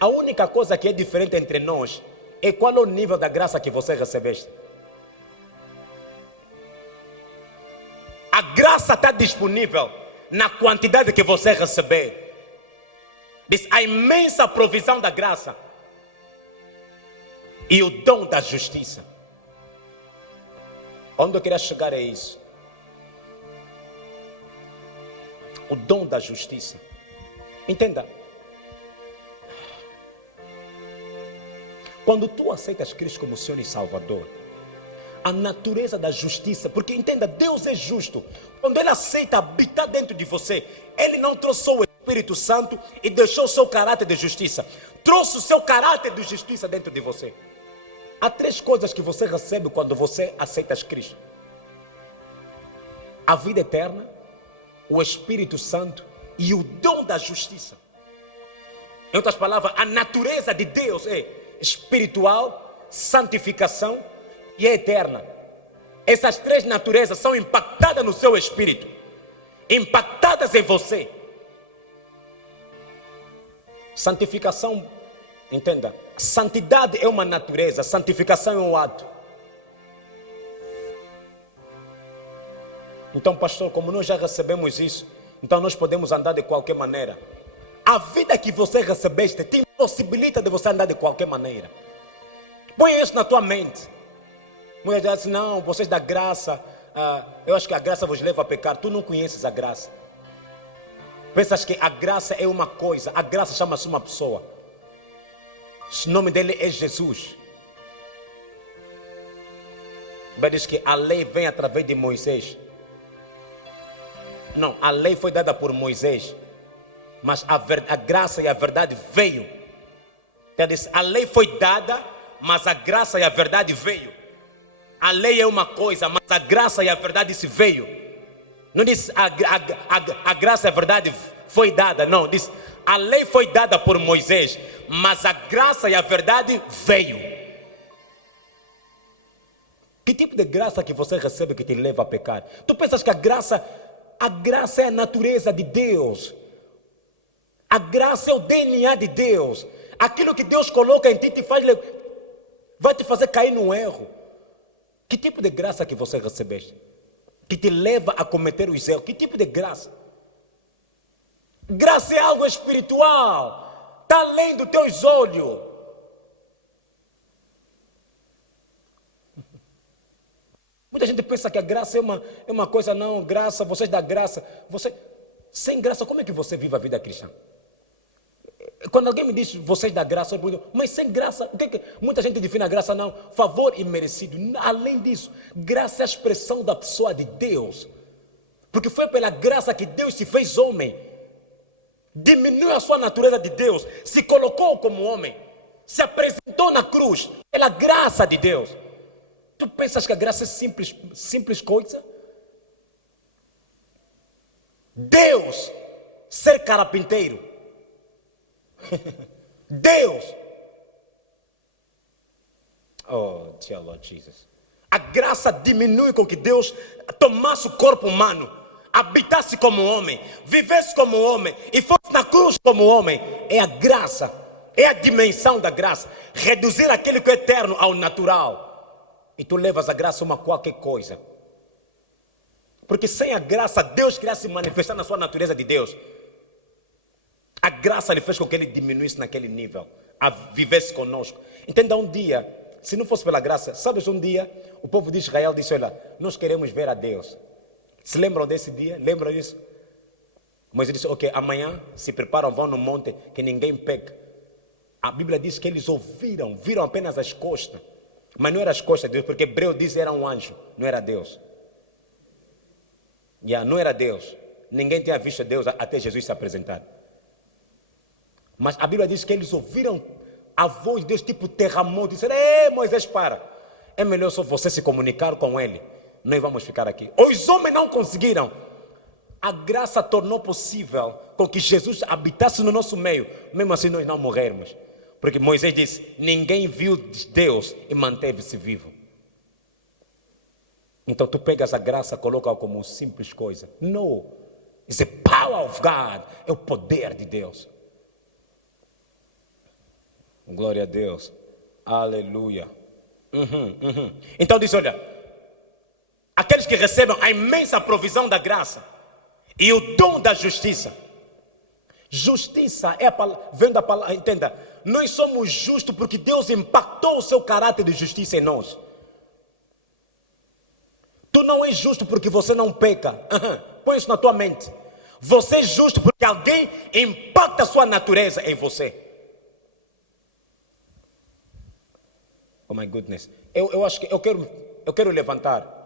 A única coisa que é diferente entre nós é qual é o nível da graça que você recebeste. A graça está disponível na quantidade que você receber. Diz, a imensa provisão da graça e o dom da justiça. Onde eu queria chegar é isso. O dom da justiça. Entenda. Quando tu aceitas Cristo como Senhor e Salvador, a natureza da justiça, porque entenda, Deus é justo. Quando Ele aceita habitar dentro de você, Ele não trouxe só o Espírito Santo e deixou o seu caráter de justiça. Trouxe o seu caráter de justiça dentro de você. Há 3 coisas que você recebe quando você aceita Cristo: a vida eterna, o Espírito Santo e o dom da justiça. Em outras palavras, a natureza de Deus é espiritual, santificação e é eterna. Essas 3 naturezas são impactadas no seu espírito, impactadas em você. Santificação, entenda, santidade é uma natureza, santificação é um ato. Então, pastor, como nós já recebemos isso, então nós podemos andar de qualquer maneira. A vida que você recebeste te impossibilita de você andar de qualquer maneira. Põe isso na tua mente. Muitas vezes dizem, não, vocês da graça, eu acho que a graça vos leva a pecar. Tu não conheces a graça. Pensas que a graça é uma coisa, a graça chama-se uma pessoa. O nome dele é Jesus. Mas diz que a lei vem através de Moisés. Não, a lei foi dada por Moisés, mas a graça e a verdade veio. Então diz, a lei foi dada, mas a graça e a verdade veio. A lei é uma coisa, mas a graça e a verdade se veio. Não diz a graça e a verdade foi dada, não, diz a lei foi dada por Moisés, mas a graça e a verdade veio. Que tipo de graça que você recebe que te leva a pecar? Tu pensas que a graça é a natureza de Deus. A graça é o DNA de Deus. Aquilo que Deus coloca em ti vai te fazer cair no erro. Que tipo de graça que você recebeste? Que te leva a cometer os erros? Que tipo de graça? Graça é algo espiritual. Está além dos teus olhos. Muita gente pensa que a graça é uma coisa, não, graça, vocês dão graça. Sem graça, como é que você vive a vida cristã? Quando alguém me diz, vocês dão graça, eu pergunto, mas sem graça, o que muita gente define a graça? Não, favor imerecido. Além disso, graça é a expressão da pessoa de Deus. Porque foi pela graça que Deus se fez homem. Diminuiu a sua natureza de Deus, se colocou como homem, se apresentou na cruz, pela graça de Deus. Tu pensas que a graça é simples coisa? Deus ser carpinteiro. Deus. Oh, dear Lord Jesus. A graça diminui com que Deus tomasse o corpo humano, habitasse como homem, vivesse como homem e fosse na cruz como homem. É a graça, é a dimensão da graça. Reduzir aquilo que é eterno ao natural. E tu levas a graça uma qualquer coisa. Porque sem a graça, Deus queria se manifestar na sua natureza de Deus. A graça lhe fez com que ele diminuísse naquele nível, a vivesse conosco. Entenda, um dia, se não fosse pela graça, sabes, um dia o povo de Israel disse: olha, nós queremos ver a Deus. Se lembram desse dia? Lembram disso? Moisés disse: ok, amanhã se preparam, vão no monte, que ninguém peca. A Bíblia diz que eles viram apenas as costas. Mas não era as costas de Deus, porque Hebreu diz que era um anjo, não era Deus. Não era Deus. Ninguém tinha visto Deus até Jesus se apresentar. Mas a Bíblia diz que eles ouviram a voz de Deus, tipo terremoto, e disseram: ei, Moisés, para. É melhor só você se comunicar com ele. Nós vamos ficar aqui. Os homens não conseguiram. A graça tornou possível com que Jesus habitasse no nosso meio, mesmo assim nós não morrermos. Porque Moisés disse: ninguém viu Deus e manteve-se vivo. Então tu pegas a graça e coloca como uma simples coisa. No, it's the power of God. É o poder de Deus. Glória a Deus. Aleluia. Então diz: olha, aqueles que recebem a imensa provisão da graça e o dom da justiça. Justiça é a palavra, vem da palavra, entenda, nós somos justos porque Deus impactou o seu caráter de justiça em nós. Tu não és justo porque você não peca. Põe isso na tua mente. Você é justo porque alguém impacta a sua natureza em você. Oh my goodness. Eu acho que eu quero levantar.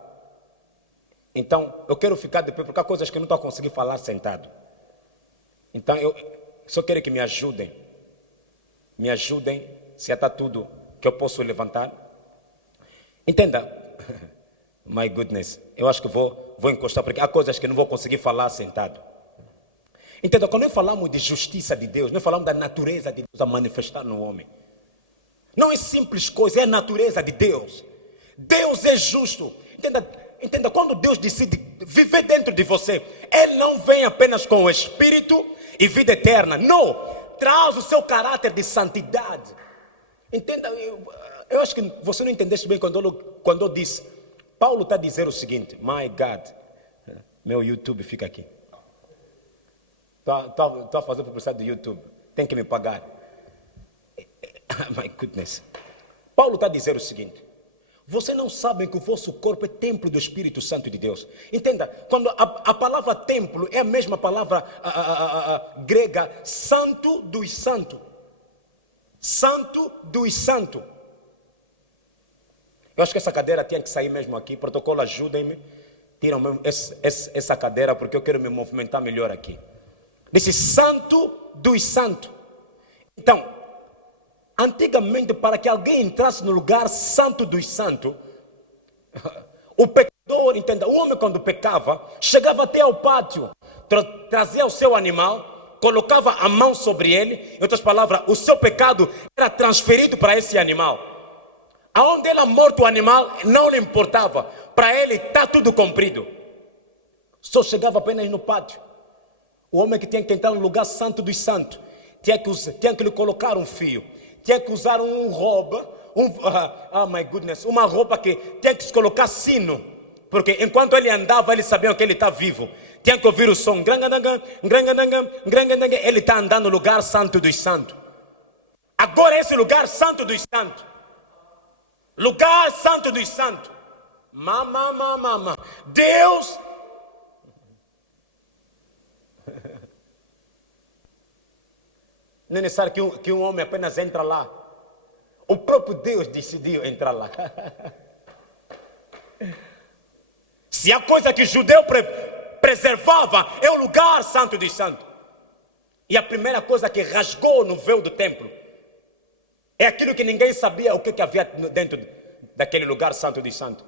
Então, eu quero ficar de pé, porque há coisas que eu não estou a conseguir falar sentado. Então, eu só quero que me ajudem. Me ajudem, se está tudo que eu posso levantar. Entenda. My goodness. Eu acho que vou encostar, porque há coisas que eu não vou conseguir falar sentado. Entenda, quando nós falamos de justiça de Deus, nós falamos da natureza de Deus a manifestar no homem. Não é simples coisa, é a natureza de Deus. Deus é justo. Entenda, quando Deus decide viver dentro de você, Ele não vem apenas com o Espírito e vida eterna. Não, traz o seu caráter de santidade. Entenda, eu acho que você não entendeste bem quando eu disse. Paulo está a dizer o seguinte: my God, meu YouTube fica aqui. Estou a fazer publicidade do YouTube, tem que me pagar. My goodness. Paulo está a dizer o seguinte: vocês não sabem que o vosso corpo é templo do Espírito Santo de Deus. Entenda, quando a palavra templo é a mesma palavra grega, santo dos santos. Santo dos santos. Eu acho que essa cadeira tinha que sair mesmo aqui. Protocolo, ajudem-me. Tiram mesmo essa cadeira, porque eu quero me movimentar melhor aqui. Disse santo dos santos. Então, antigamente, para que alguém entrasse no lugar santo dos santos, o pecador, entenda, o homem quando pecava, chegava até ao pátio, trazia o seu animal, colocava a mão sobre ele, em outras palavras, o seu pecado era transferido para esse animal. Aonde era morto o animal, não lhe importava, para ele está tudo cumprido. Só chegava apenas no pátio. O homem que tinha que entrar no lugar santo dos santos, tinha que lhe colocar um fio. Tinha que usar uma roupa que tinha que se colocar sino, porque enquanto ele andava, eles sabiam que ele está vivo. Tinha que ouvir o som, ele está andando no lugar santo dos santos. Agora esse lugar santo dos santos, lugar santo dos santos, Deus não é necessário que um homem apenas entre lá. O próprio Deus decidiu entrar lá. Se a coisa que o judeu preservava é o lugar santo dos santos. E a primeira coisa que rasgou no véu do templo é aquilo que ninguém sabia o que havia dentro daquele lugar santo dos santos.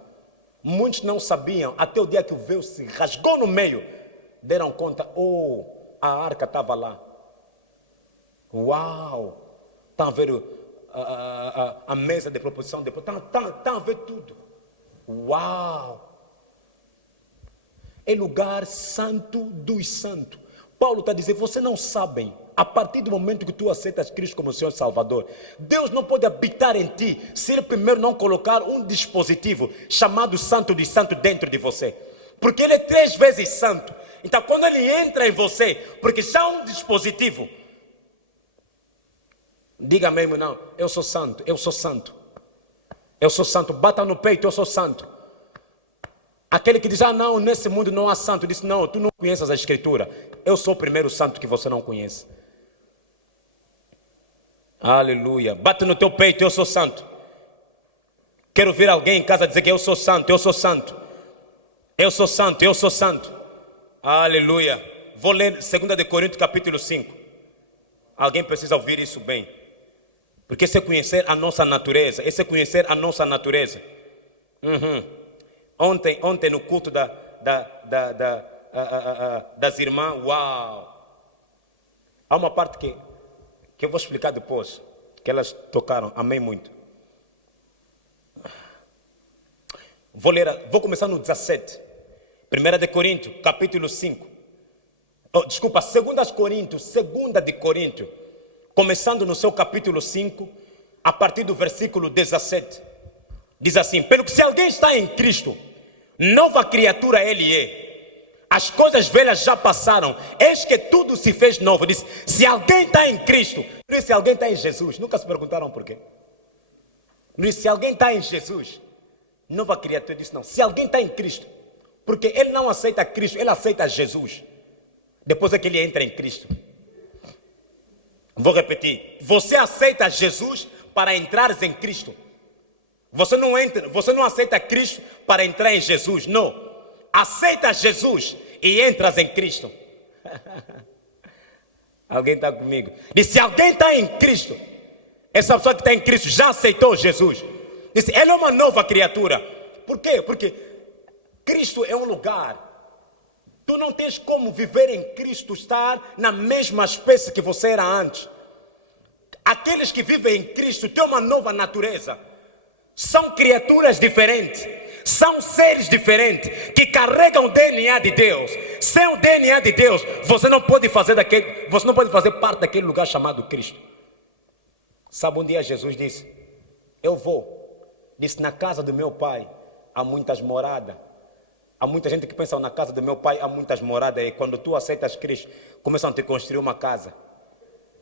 Muitos não sabiam, até o dia que o véu se rasgou no meio, deram conta: a arca estava lá. Uau! Estão a ver a mesa de proposição, estão a ver tudo. Uau! É lugar santo dos santos. Paulo está a dizer: vocês não sabem, a partir do momento que tu aceitas Cristo como Senhor e Salvador, Deus não pode habitar em ti se Ele primeiro não colocar um dispositivo chamado Santo dos Santos dentro de você. Porque ele é 3 vezes santo. Então quando ele entra em você, porque já há um dispositivo, diga mesmo, não, eu sou santo, eu sou santo. Eu sou santo, bata no peito, eu sou santo. Aquele que diz, não, nesse mundo não há santo, diz, não, tu não conheces a Escritura. Eu sou o primeiro santo que você não conhece. Aleluia. Bate no teu peito, eu sou santo. Quero ver alguém em casa dizer que eu sou santo, eu sou santo. Eu sou santo, eu sou santo. Aleluia. Vou ler 2 Coríntios capítulo 5. Alguém precisa ouvir isso bem. Porque esse é conhecer a nossa natureza. Esse é conhecer a nossa natureza. Ontem no culto das irmãs, uau! Há uma parte que eu vou explicar depois, que elas tocaram, amei muito. Vou começar no 17. 1 Coríntios, capítulo 5. Desculpa, 2 Coríntios, começando no seu capítulo 5, a partir do versículo 17. Diz assim: pelo que se alguém está em Cristo, nova criatura ele é. As coisas velhas já passaram, eis que tudo se fez novo. Diz, se alguém está em Cristo, não diz se alguém está em Jesus. Nunca se perguntaram por quê? Não diz se alguém está em Jesus, nova criatura. Diz não, se alguém está em Cristo, porque ele não aceita Cristo, ele aceita Jesus. Depois é que ele entra em Cristo. Vou repetir, você aceita Jesus para entrares em Cristo. Você não aceita Cristo para entrar em Jesus, não. Aceita Jesus e entras em Cristo. Alguém está comigo? Diz, se alguém está em Cristo, essa pessoa que está em Cristo já aceitou Jesus. Diz, ele é uma nova criatura. Por quê? Porque Cristo é um lugar. Tu não tens como viver em Cristo, estar na mesma espécie que você era antes. Aqueles que vivem em Cristo têm uma nova natureza. São criaturas diferentes. São seres diferentes que carregam o DNA de Deus. Sem o DNA de Deus, você não pode fazer parte daquele lugar chamado Cristo. Sabe, um dia Jesus disse, disse, na casa do meu pai há muitas moradas. Há muita gente que pensa, na casa do meu pai há muitas moradas. E quando tu aceitas Cristo, começam a te construir uma casa.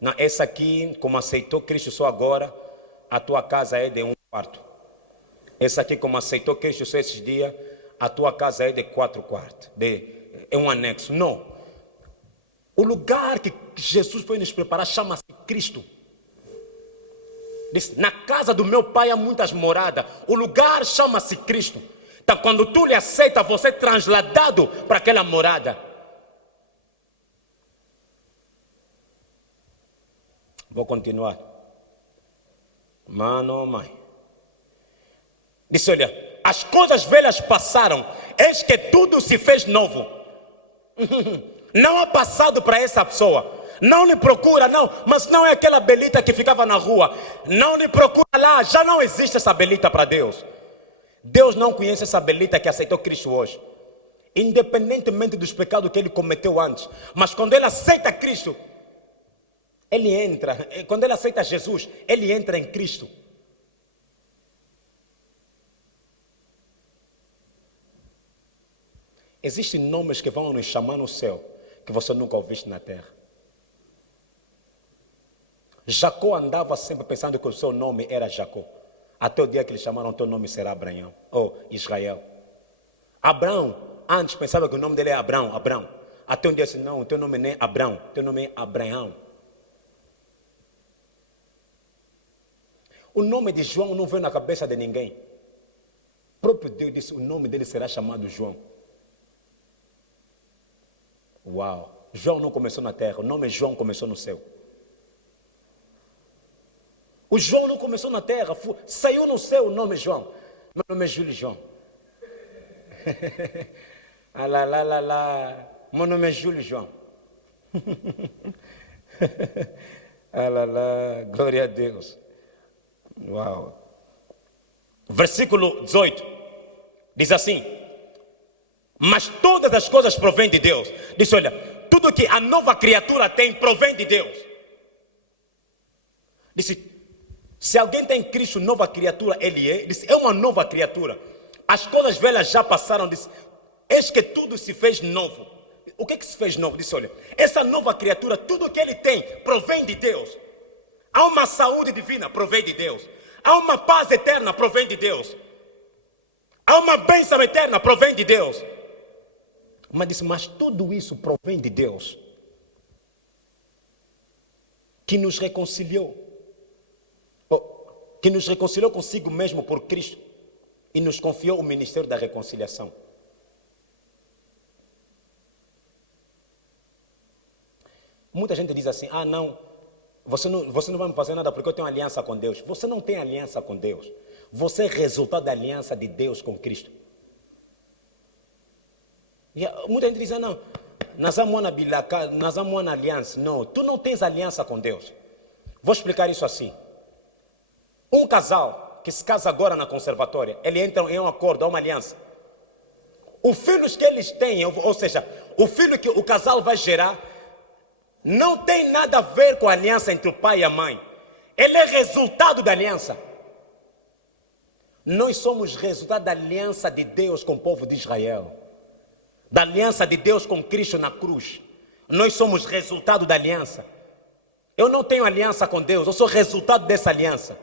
Não, essa aqui, como aceitou Cristo só agora, a tua casa é de 1 quarto. Essa aqui, como aceitou Cristo só esses dias, a tua casa é de 4 quartos. É um anexo. Não. O lugar que Jesus foi nos preparar chama-se Cristo. Diz, na casa do meu pai há muitas moradas. O lugar chama-se Cristo. Então, quando tu lhe aceita, você é transladado para aquela morada. Vou continuar. Mano, mãe. Disse, olha, as coisas velhas passaram, eis que tudo se fez novo. Não há passado para essa pessoa. Não lhe procura, não. Mas não é aquela belita que ficava na rua. Não lhe procura lá. Já não existe essa belita para Deus. Deus não conhece essa belita que aceitou Cristo hoje. Independentemente dos pecados que ele cometeu antes. Mas quando ele aceita Cristo, ele entra. Quando ele aceita Jesus, ele entra em Cristo. Existem nomes que vão nos chamar no céu, que você nunca ouviste na terra. Jacó andava sempre pensando que o seu nome era Jacó. Até o dia que lhe chamaram, teu nome será Abraão, ou Israel. Abraão, antes pensava que o nome dele é Abraão. Até um dia disse, não, teu nome não é Abraão, teu nome é Abraão. O nome de João não veio na cabeça de ninguém. O próprio Deus disse, o nome dele será chamado João. Uau, João não começou na terra, o nome João começou no céu. O João não começou na terra, saiu no céu o nome João. Meu nome é Júlio João. Meu nome é Júlio João. Glória a Deus. Uau. Versículo 18 diz assim: mas todas as coisas provêm de Deus. Diz, olha, tudo que a nova criatura tem provém de Deus. Disse, se alguém tem Cristo, nova criatura ele é. Disse, é uma nova criatura. As coisas velhas já passaram. Disse, eis que tudo se fez novo. O que se fez novo? Disse, olha, essa nova criatura, tudo que ele tem, provém de Deus. Há uma saúde divina, provém de Deus. Há uma paz eterna, provém de Deus. Há uma bênção eterna, provém de Deus. Mas disse, mas tudo isso provém de Deus, que nos reconciliou. Que nos reconciliou consigo mesmo por Cristo e nos confiou o ministério da reconciliação. Muita gente diz assim, não, você não vai me fazer nada porque eu tenho aliança com Deus. Você não tem aliança com Deus. Você é resultado da aliança de Deus com Cristo. E muita gente diz, não, nós vamos uma aliança. Não, tu não tens aliança com Deus. Vou explicar isso assim. Um casal que se casa agora na conservatória, ele entra em um acordo, uma aliança. Os filhos que eles têm, ou seja, o filho que o casal vai gerar, não tem nada a ver com a aliança entre o pai e a mãe. Ele é resultado da aliança. Nós somos resultado da aliança de Deus com o povo de Israel. Da aliança de Deus com Cristo na cruz. Nós somos resultado da aliança. Eu não tenho aliança com Deus, eu sou resultado dessa aliança.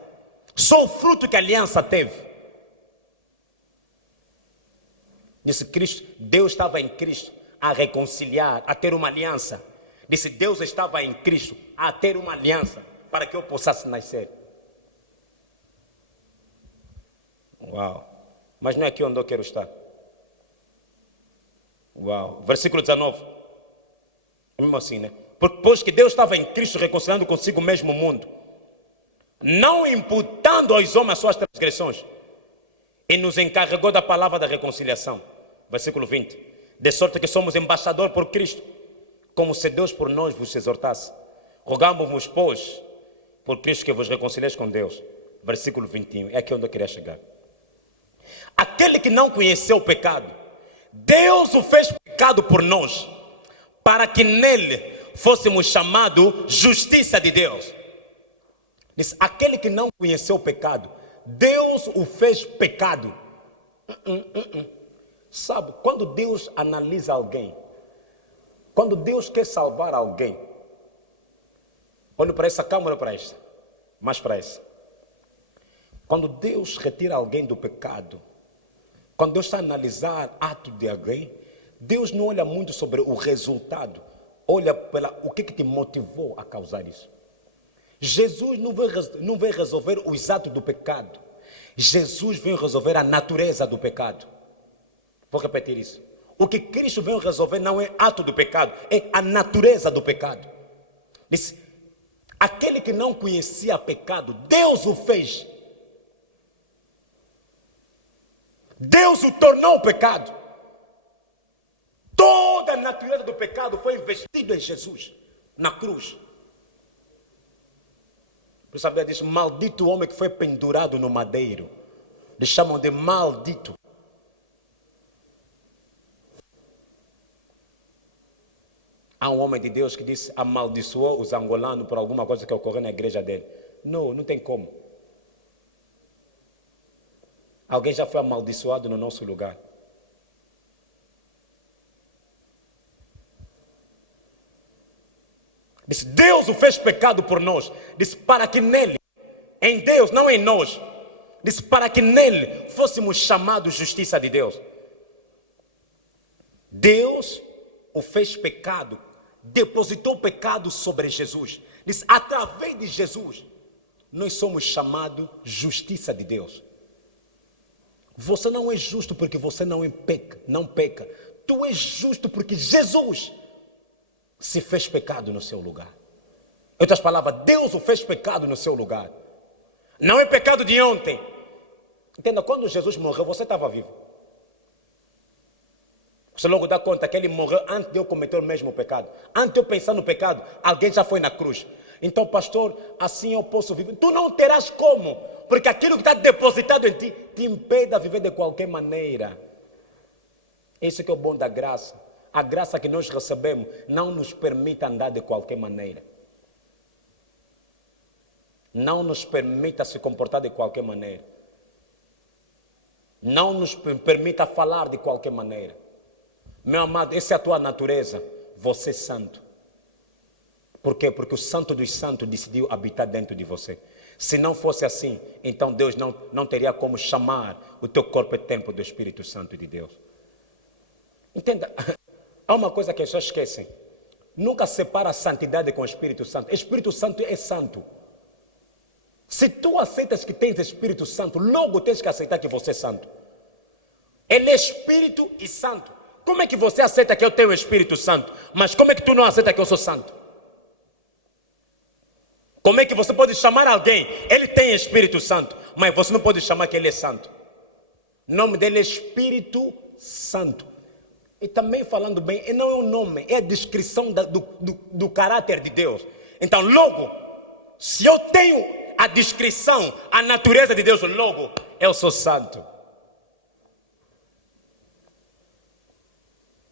Sou o fruto que a aliança teve. Disse Cristo, Deus estava em Cristo a reconciliar, a ter uma aliança. Disse, Deus estava em Cristo a ter uma aliança para que eu possa nascer. Uau! Mas não é aqui onde eu quero estar. Uau! Versículo 19. Mesmo assim, né? Porque pois que Deus estava em Cristo reconciliando consigo mesmo o mundo, não imputando aos homens as suas transgressões, e nos encarregou da palavra da reconciliação. Versículo 20. De sorte que somos embaixador por Cristo, como se Deus por nós vos exortasse. Rogamos-vos, pois, por Cristo que vos reconcilieis com Deus. Versículo 21, é aqui onde eu queria chegar. Aquele que não conheceu o pecado, Deus o fez pecado por nós, para que nele fôssemos chamados justiça de Deus. Diz, aquele que não conheceu o pecado, Deus o fez pecado. Sabe, quando Deus analisa alguém, quando Deus quer salvar alguém, olha para essa câmera, olha para esta, mais para essa. Quando Deus retira alguém do pecado, quando Deus está a analisar ato de alguém, Deus não olha muito sobre o resultado, olha pela o que te motivou a causar isso. Jesus não veio resolver os atos do pecado, Jesus veio resolver a natureza do pecado. Vou repetir isso. O que Cristo veio resolver não é ato do pecado, é a natureza do pecado. Disse, aquele que não conhecia pecado, Deus o fez. Deus o tornou pecado. Toda a natureza do pecado foi investida em Jesus, na cruz. Por isso a Bíblia diz, maldito o homem que foi pendurado no madeiro. Eles chamam de maldito. Há um homem de Deus que disse, amaldiçoou os angolanos por alguma coisa que ocorreu na igreja dele. Não, não tem como. Alguém já foi amaldiçoado no nosso lugar. Disse, Deus o fez pecado por nós. Disse, para que nele, em Deus, não em nós. Disse, para que nele fôssemos chamados justiça de Deus. Deus o fez pecado, depositou pecado sobre Jesus. Disse, através de Jesus, nós somos chamados justiça de Deus. Você não é justo porque você não peca. Tu és justo porque Jesus se fez pecado no seu lugar. Em outras palavras, Deus o fez pecado no seu lugar. Não é pecado de ontem. Entenda, quando Jesus morreu, você estava vivo. Você logo dá conta que ele morreu antes de eu cometer o mesmo pecado. Antes de eu pensar no pecado, alguém já foi na cruz. Então, pastor, assim eu posso viver. Tu não terás como, porque aquilo que está depositado em ti te impede a viver de qualquer maneira. Isso que é o bom da graça. A graça que nós recebemos não nos permite andar de qualquer maneira. Não nos permite se comportar de qualquer maneira. Não nos permite falar de qualquer maneira. Meu amado, essa é a tua natureza. Você é santo. Por quê? Porque o Santo dos Santos decidiu habitar dentro de você. Se não fosse assim, então Deus não teria como chamar o teu corpo é templo do Espírito Santo de Deus. Entenda, há uma coisa que as pessoas esquecem. Nunca separa a santidade com o Espírito Santo. O Espírito Santo é santo. Se tu aceitas que tens Espírito Santo, logo tens que aceitar que você é santo. Ele é Espírito e Santo. Como é que você aceita que eu tenho o Espírito Santo? Mas como é que tu não aceita que eu sou santo? Como é que você pode chamar alguém? Ele tem Espírito Santo, mas você não pode chamar que ele é santo. O nome dele é Espírito Santo. E também falando bem, não é um nome, é a descrição do caráter de Deus. Então logo, se eu tenho a descrição, a natureza de Deus, logo, eu sou santo.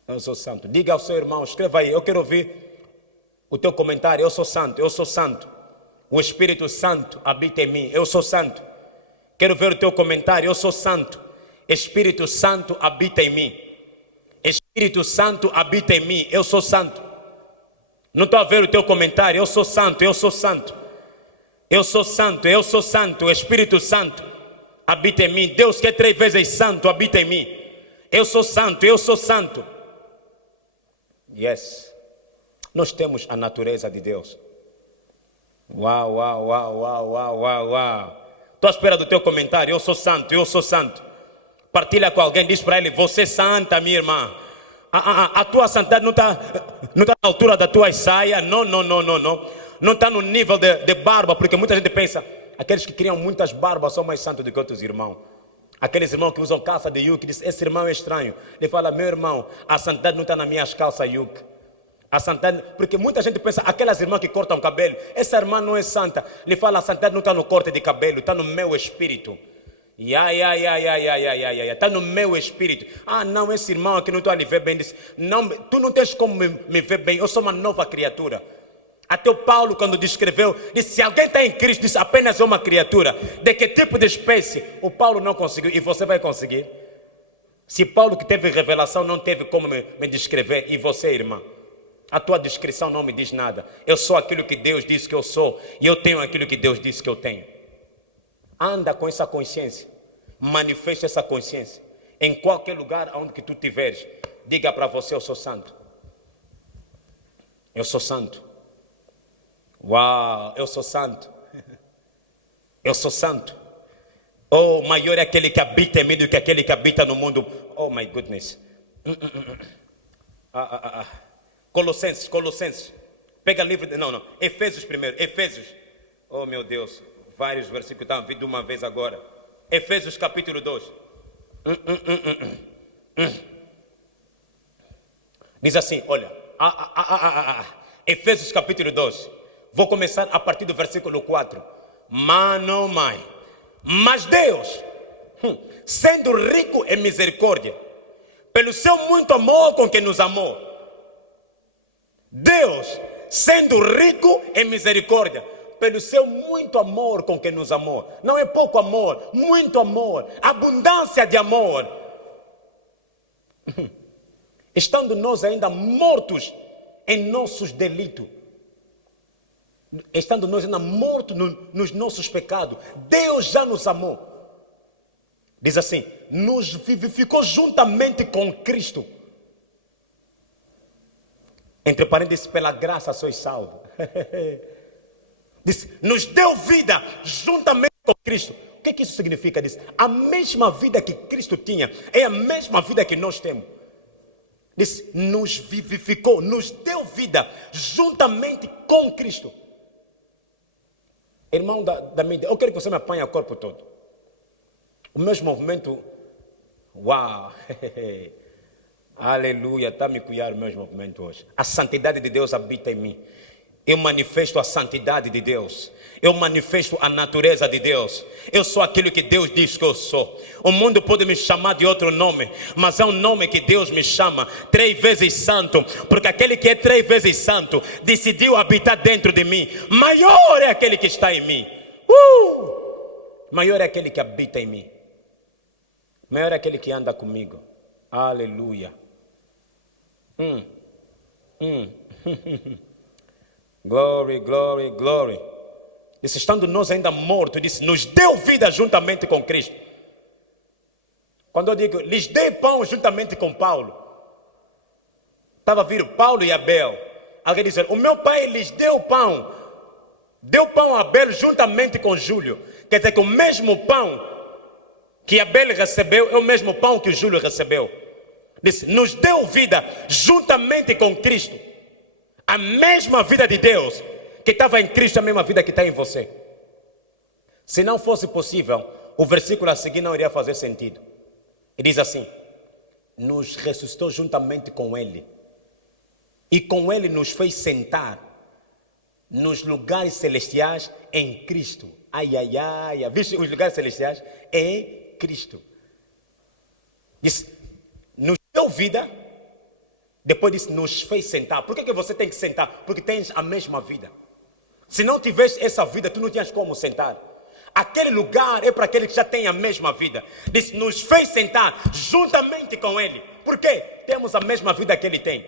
Eu sou santo. Diga ao seu irmão, escreva aí, eu quero ouvir o teu comentário. Eu sou santo, eu sou santo. O Espírito Santo habita em mim, eu sou santo. Quero ver o teu comentário, eu sou santo. Espírito Santo habita em mim. Espírito Santo habita em mim, eu sou santo. Não estou a ver o teu comentário, eu sou santo, eu sou santo. Eu sou santo, eu sou santo. O Espírito Santo habita em mim. Deus que é 3 vezes santo habita em mim. Eu sou santo, eu sou santo. Yes. Nós temos a natureza de Deus. Uau, uau, uau, uau, uau, uau, uau. Estou à espera do teu comentário. Eu sou santo, eu sou santo. Partilha com alguém, diz para ele, você é santa, minha irmã. A tua santidade não está na altura da tua saia. Não. Não está no nível de barba, porque muita gente pensa, aqueles que criam muitas barbas são mais santos do que outros irmãos. Aqueles irmãos que usam calça de yuke, diz, esse irmão é estranho. Ele fala, meu irmão, a santidade não está nas minhas calças yuke. A santidade, porque muita gente pensa, aquelas irmãs que cortam cabelo, essa irmã não é santa. Ele fala, a santidade não está no corte de cabelo, está no meu espírito. Está no meu espírito. Não, esse irmão aqui não estou a lhe ver bem. Diz, não, tu não tens como me ver bem, eu sou uma nova criatura. Até o Paulo, quando descreveu, disse, se alguém está em Cristo, disse, apenas é uma criatura. De que tipo de espécie? O Paulo não conseguiu, e você vai conseguir? Se Paulo que teve revelação não teve como me descrever, e você, irmã? A tua descrição não me diz nada. Eu sou aquilo que Deus disse que eu sou, e eu tenho aquilo que Deus disse que eu tenho. Anda com essa consciência, manifesta essa consciência. Em qualquer lugar onde que tu estiveres, diga para você, eu sou santo. Eu sou santo. Uau, eu sou santo. Eu sou santo. Oh, maior é aquele que habita em mim do que aquele que habita no mundo. Oh, my goodness. Colossenses. Pega livro de... Não. Efésios primeiro. Efésios. Oh, meu Deus. Vários versículos estão vindo de uma vez agora. Efésios capítulo 2. Diz assim, olha. Efésios capítulo 2. Vou começar a partir do versículo 4. Mano, mãe. Mas Deus, sendo rico em misericórdia, pelo seu muito amor com que nos amou. Deus, sendo rico em misericórdia, pelo seu muito amor com que nos amou. Não é pouco amor, muito amor, abundância de amor. Estando nós ainda mortos em nossos delitos, estando nós ainda mortos nos nossos pecados, Deus já nos amou. Diz assim, nos vivificou juntamente com Cristo. Entre parênteses, pela graça sois salvos. Diz, nos deu vida juntamente com Cristo. O que isso significa? Diz, a mesma vida que Cristo tinha é a mesma vida que nós temos. Diz, nos vivificou, nos deu vida juntamente com Cristo. Irmão da mídia, eu quero que você me apanhe o corpo todo. O meu movimento, uau, aleluia, está a me cuidar o meu movimento hoje. A santidade de Deus habita em mim. Eu manifesto a santidade de Deus. Eu manifesto a natureza de Deus. Eu sou aquilo que Deus diz que eu sou. O mundo pode me chamar de outro nome, mas é um nome que Deus me chama, 3 vezes santo, porque aquele que é 3 vezes santo decidiu habitar dentro de mim. Maior é aquele que está em mim. Maior é aquele que habita em mim. Maior é aquele que anda comigo. Aleluia. Glory, glory, glory. Disse, estando nós ainda mortos, disse, nos deu vida juntamente com Cristo. Quando eu digo, lhes dei pão juntamente com Paulo. Estava a vir Paulo e Abel. Alguém disse, o meu pai lhes deu pão. Deu pão a Abel juntamente com Júlio. Quer dizer que o mesmo pão que Abel recebeu é o mesmo pão que o Júlio recebeu. Disse, nos deu vida juntamente com Cristo. A mesma vida de Deus que estava em Cristo, a mesma vida que está em você. Se não fosse possível, o versículo a seguir não iria fazer sentido. E diz assim, nos ressuscitou juntamente com Ele. E com Ele nos fez sentar nos lugares celestiais em Cristo. Ai, ai, ai. Viste os lugares celestiais? Em Cristo. Diz, nos deu vida. Depois disse, nos fez sentar. Por que você tem que sentar? Porque tens a mesma vida. Se não tivesse essa vida, tu não tinhas como sentar. Aquele lugar é para aquele que já tem a mesma vida. Diz, nos fez sentar juntamente com Ele. Por quê? Temos a mesma vida que Ele tem.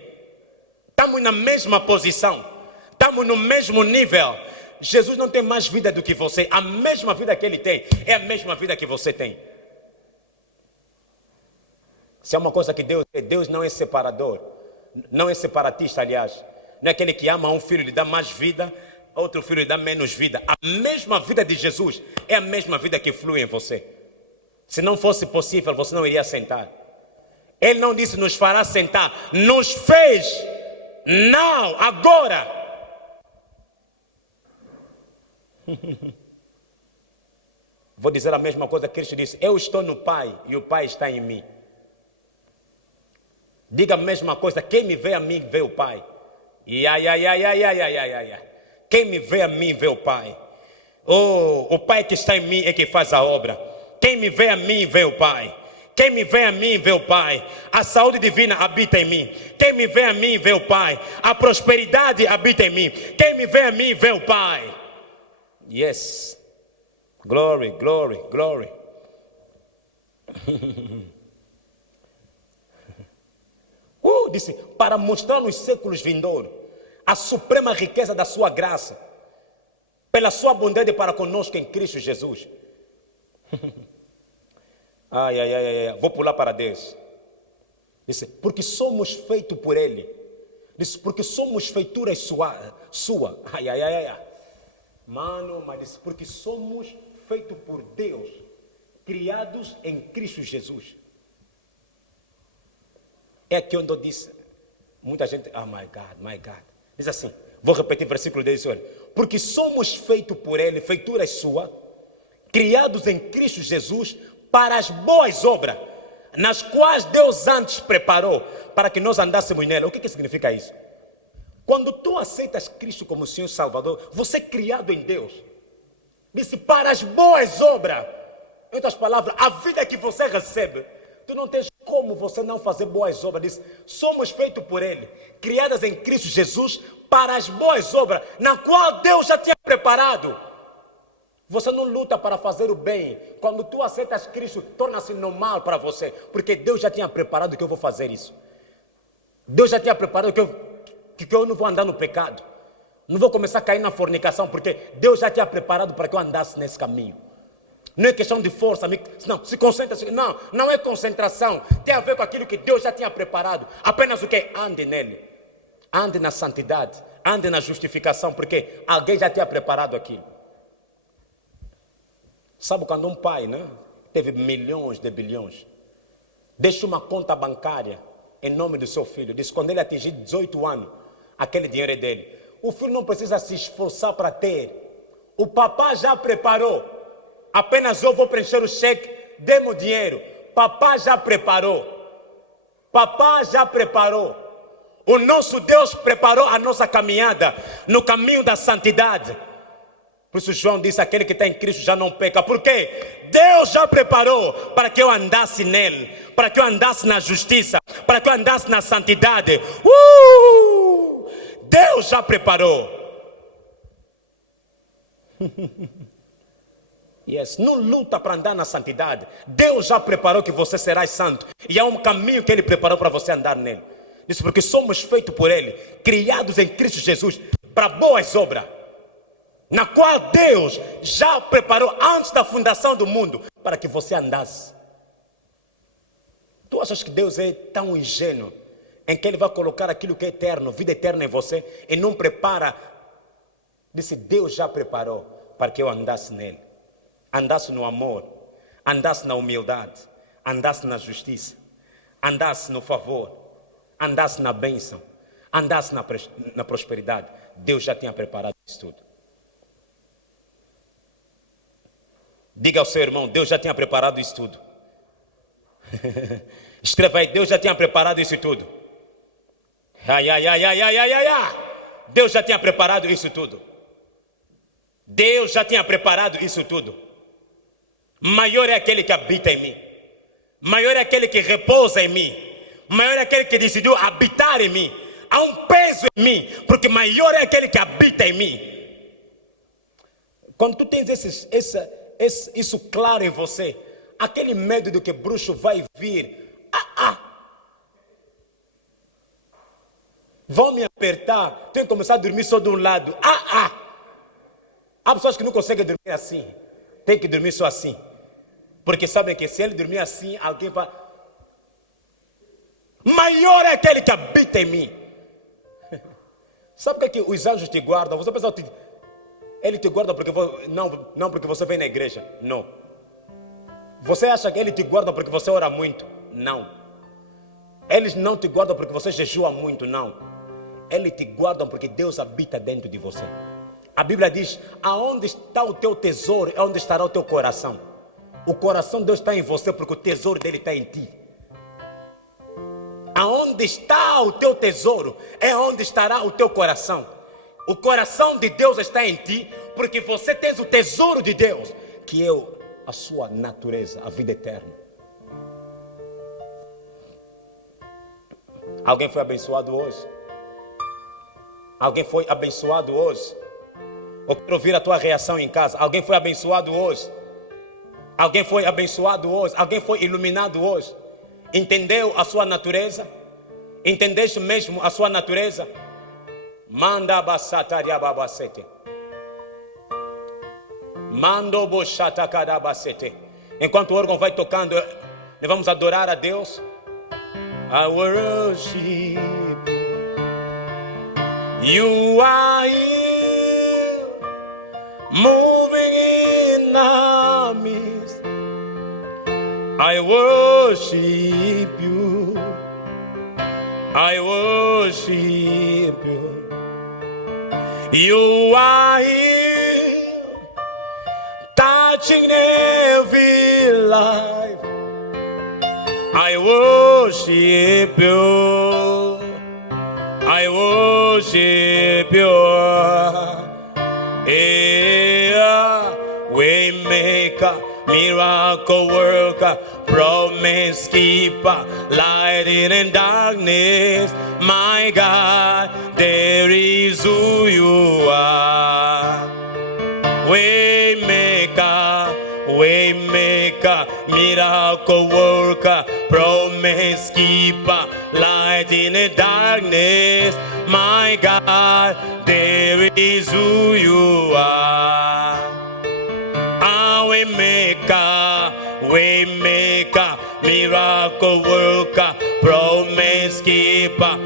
Estamos na mesma posição. Estamos no mesmo nível. Jesus não tem mais vida do que você. A mesma vida que Ele tem é a mesma vida que você tem. Se é uma coisa que Deus não é separador. Não é separatista, aliás. Não é aquele que ama um filho e lhe dá mais vida, outro filho lhe dá menos vida. A mesma vida de Jesus é a mesma vida que flui em você. Se não fosse possível, você não iria sentar. Ele não disse nos fará sentar, nos fez. Não, agora. Vou dizer a mesma coisa que Cristo disse. Eu estou no Pai e o Pai está em mim. Diga a mesma coisa. Quem me vê a mim, vê o Pai. Quem me vê a mim, vê o Pai. Oh, o Pai que está em mim é que faz a obra. Quem me vê a mim, vê o Pai. Quem me vê a mim, vê o Pai. A saúde divina habita em mim. Quem me vê a mim, vê o Pai. A prosperidade habita em mim. Quem me vê a mim, vê o Pai. Yes. Glory, glory, glory. Disse, para mostrar nos séculos vindouros a suprema riqueza da sua graça, pela sua bondade para conosco em Cristo Jesus. Vou pular para Deus. Disse, porque somos feitos por Ele. Disse, porque somos feituras sua. Mano, mas disse, porque somos feitos por Deus, criados em Cristo Jesus. É aqui onde eu disse, muita gente, my God. Diz assim, vou repetir o versículo 10, olha. Porque somos feitos por Ele, feituras sua, criados em Cristo Jesus, para as boas obras, nas quais Deus antes preparou, para que nós andássemos nela. O que significa isso? Quando tu aceitas Cristo como Senhor e Salvador, você é criado em Deus. Disse, para as boas obras. Em outras palavras, a vida que você recebe, tu não tens como você não fazer boas obras. Diz, somos feitos por Ele, criadas em Cristo Jesus, para as boas obras, na qual Deus já tinha preparado. Você não luta para fazer o bem. Quando tu aceitas Cristo, torna-se normal para você, porque Deus já tinha preparado que eu vou fazer isso. Deus já tinha preparado que eu não vou andar no pecado. Não vou começar a cair na fornicação, porque Deus já tinha preparado para que eu andasse nesse caminho. Não é questão de força, não, se concentra. Não é concentração. Tem a ver com aquilo que Deus já tinha preparado. Apenas o que? Ande nele. Ande na santidade. Ande na justificação, porque alguém já tinha preparado aquilo. Sabe quando um pai, né, teve milhões de bilhões, deixa uma conta bancária em nome do seu filho. Diz, quando ele atingir 18 anos, aquele dinheiro é dele. O filho não precisa se esforçar para ter. O papai já preparou. Apenas eu vou preencher o cheque, dê-me o dinheiro. Papai já preparou. Papai já preparou. O nosso Deus preparou a nossa caminhada no caminho da santidade. Por isso João disse, aquele que está em Cristo já não peca. Por quê? Deus já preparou para que eu andasse nele, para que eu andasse na justiça, para que eu andasse na santidade. Deus já preparou. Yes. Não luta para andar na santidade. Deus já preparou que você será santo. E há um caminho que Ele preparou para você andar nele. Isso porque somos feitos por Ele, criados em Cristo Jesus, para boas obras, na qual Deus já preparou antes da fundação do mundo, para que você andasse. Tu achas que Deus é tão ingênuo, em que Ele vai colocar aquilo que é eterno, vida eterna em você, e não prepara? Disse, Deus já preparou para que eu andasse nele, andasse no amor, andasse na humildade, andasse na justiça, andasse no favor, andasse na bênção, andasse na prosperidade. Deus já tinha preparado isso tudo. Diga ao seu irmão, Deus já tinha preparado isso tudo. Escreva aí, Deus já tinha preparado isso tudo. Deus já tinha preparado isso tudo. Deus já tinha preparado isso tudo. Maior é aquele que habita em mim, maior é aquele que repousa em mim, maior é aquele que decidiu habitar em mim. Há um peso em mim, porque maior é aquele que habita em mim. Quando tu tens isso claro em você, aquele medo de que bruxo vai vir, vão me apertar, tenho que começar a dormir só de um lado, Há pessoas que não conseguem dormir assim, tem que dormir só assim, porque sabem que se ele dormir assim, alguém vai... Maior é aquele que habita em mim. Sabe o que os anjos te guardam? Você pensa, ele te guarda porque não porque você vem na igreja, não. Você acha que ele te guarda porque você ora muito? Não. Eles não te guardam porque você jejua muito, não. Eles te guardam porque Deus habita dentro de você. A Bíblia diz, aonde está o teu tesouro, é onde estará o teu coração. O coração de Deus está em você porque o tesouro dele está em ti. Aonde está o teu tesouro, é onde estará o teu coração. O coração de Deus está em ti, porque você tem o tesouro de Deus, que é a sua natureza, a vida eterna. Alguém foi abençoado hoje? Alguém foi abençoado hoje? Eu quero ouvir a tua reação em casa. Alguém foi abençoado hoje? Alguém foi abençoado hoje? Alguém foi iluminado hoje? Entendeu a sua natureza? Entendeste mesmo a sua natureza? Manda basataria babasete. Mando bochata kadabasete. Enquanto o órgão vai tocando, nós vamos adorar a Deus. I worship you are here, moving in our midst. I worship you. I worship you. You are here, touching every life. I worship you. I worship you. Yeah, Waymaker, miracle worker, promise keeper, light in darkness. My God, there is who you are. Waymaker, waymaker, miracle worker, promise keeper, light in the darkness. My God, there is who you are. Waymaker, waymaker, miracle worker, promise keeper,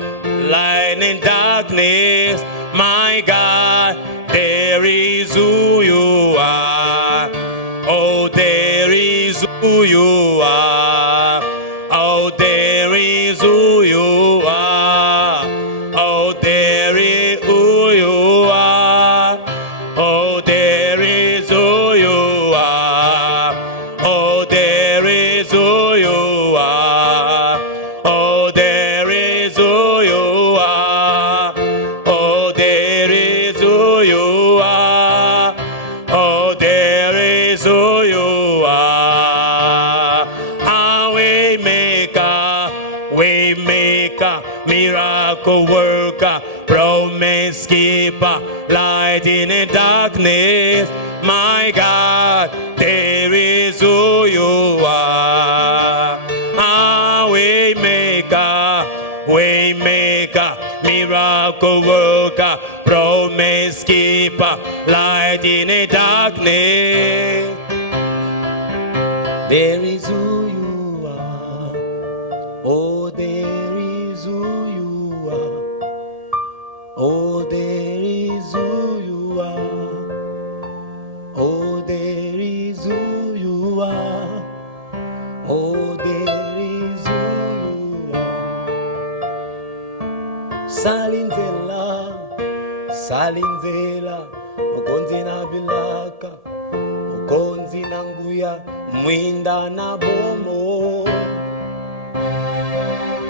light in darkness. My God, there is who you are. Oh, there is who you are. Oh, there is who you are. Oh, there is who you are. Oh, there is who you are. Oh, there is who you are. Oh, there is who you are. Oh, there is who you are. Oh, there is who you are. A waymaker, waymaker, miracle worker, promise keeper, light in the darkness. My God, there is who you are. A waymaker, waymaker. light in the darkness. There is who you are. Oh, there is who you are. Oh, there is who you are. Oh, there is who you are. Oh, there is who you are. Salinzela, salinzela, ukonzi na bilaka, ukonzi na nguya, mwinda na bomo,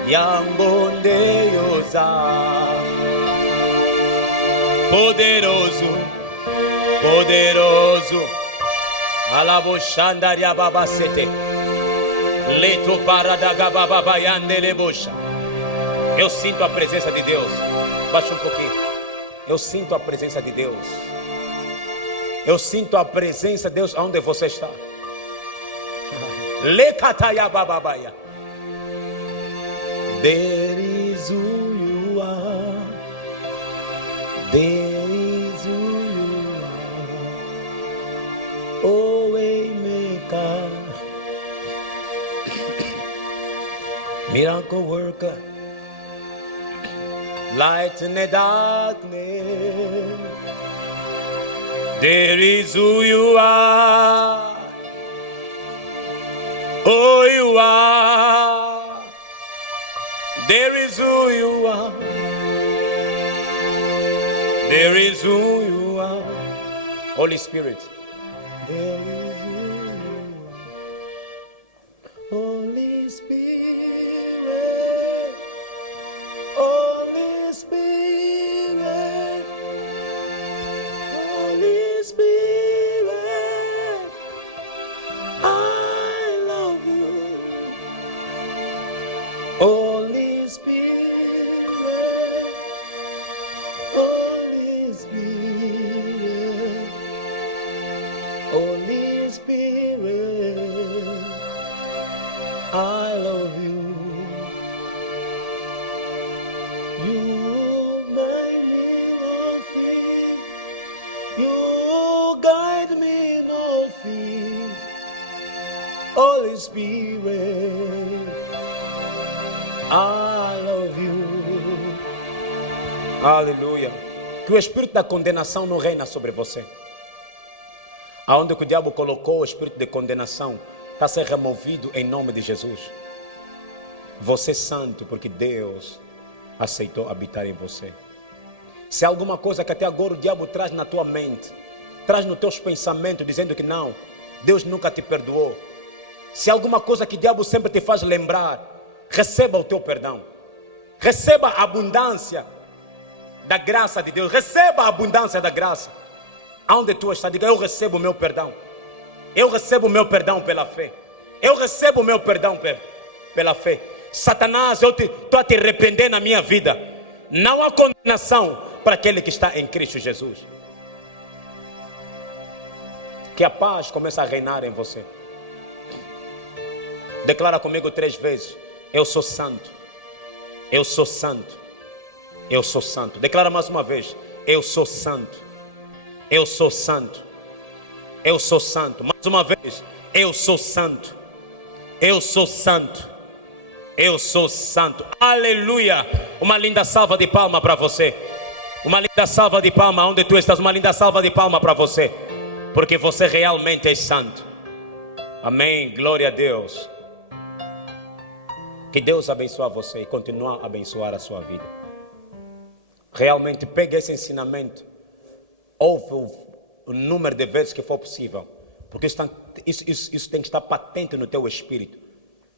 yangonde yoza, poderoso, poderoso, alaboshanda ya baba sete, leto paradaga baba yande lebosha. Eu sinto a presença de Deus. Baixa um pouquinho. Eu sinto a presença de Deus. Eu sinto a presença de Deus onde você está. Lekataya bababaya. There is who you are. There is who you are. Oh, waymaker, miracle worker, light in the darkness. There is who you are. Oh, you are. There is who you are. There is who you are. Holy Spirit. There is who you are. Holy Spirit. Holy Spirit. Holy Spirit. I love you. Holy Spirit. Holy Spirit. Holy Spirit. I love you. You make me nothing. You guide me nothing. Holy Spirit, I love you. Aleluia. Que o espírito da condenação não reina sobre você. Aonde que o diabo colocou o espírito de condenação está a ser removido em nome de Jesus. Você é santo porque Deus aceitou habitar em você. Se há alguma coisa que até agora o diabo traz na tua mente, traz nos teus pensamentos dizendo que não, Deus nunca te perdoou. Se há alguma coisa que o diabo sempre te faz lembrar, receba o teu perdão. Receba a abundância da graça de Deus. Receba a abundância da graça. Aonde tu estás, diga: eu recebo o meu perdão. Eu recebo o meu perdão pela fé. Eu recebo o meu perdão pela fé. Satanás, eu estou a te arrepender na minha vida. Não há condenação para aquele que está em Cristo Jesus. Que a paz comece a reinar em você. Declara comigo 3 vezes: eu sou santo. Eu sou santo. Eu sou santo. Declara mais uma vez: eu sou santo. Eu sou santo. Eu sou santo. Mais uma vez: eu sou santo. Eu sou santo. Eu sou santo. Aleluia. Uma linda salva de palma para você. Uma linda salva de palma onde tu estás. Uma linda salva de palma para você. Porque você realmente é santo. Amém. Glória a Deus. Que Deus abençoe você e continue a abençoar a sua vida. Realmente pegue esse ensinamento. Ouve o número de vezes que for possível. Porque isso tem que estar patente no teu espírito.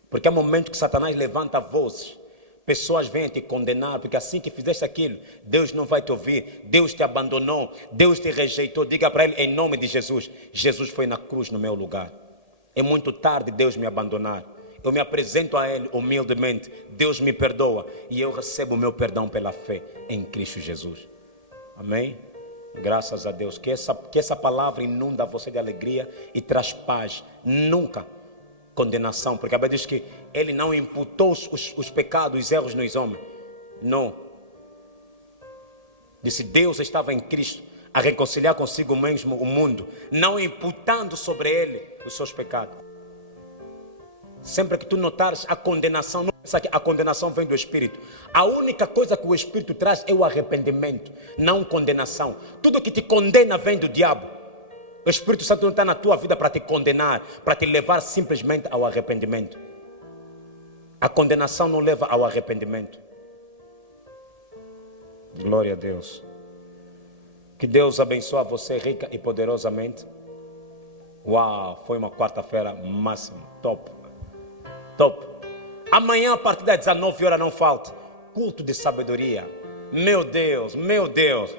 Porque é momento que Satanás levanta vozes. Pessoas vêm te condenar, porque assim que fizeste aquilo, Deus não vai te ouvir. Deus te abandonou, Deus te rejeitou. Diga para ele em nome de Jesus: Jesus foi na cruz no meu lugar. É muito tarde Deus me abandonar. Eu me apresento a Ele humildemente. Deus me perdoa e eu recebo o meu perdão pela fé em Cristo Jesus. Amém? Graças a Deus. Que essa palavra inunda você de alegria e traz paz. Nunca condenação. Porque a Bíblia diz que Ele não imputou os pecados, os erros nos homens. Não. Disse: Deus estava em Cristo a reconciliar consigo mesmo o mundo, não imputando sobre ele os seus pecados. Sempre que tu notares a condenação, não pensa que a condenação vem do Espírito. A única coisa que o Espírito traz é o arrependimento, não condenação. Tudo que te condena vem do diabo. O Espírito Santo não está na tua vida para te condenar, para te levar simplesmente ao arrependimento. A condenação não leva ao arrependimento. Glória a Deus. Que Deus abençoe você rica e poderosamente. Uau, foi uma quarta-feira máxima, top. Top. Amanhã a partir das 19 horas não falta culto de sabedoria. Meu Deus, meu Deus.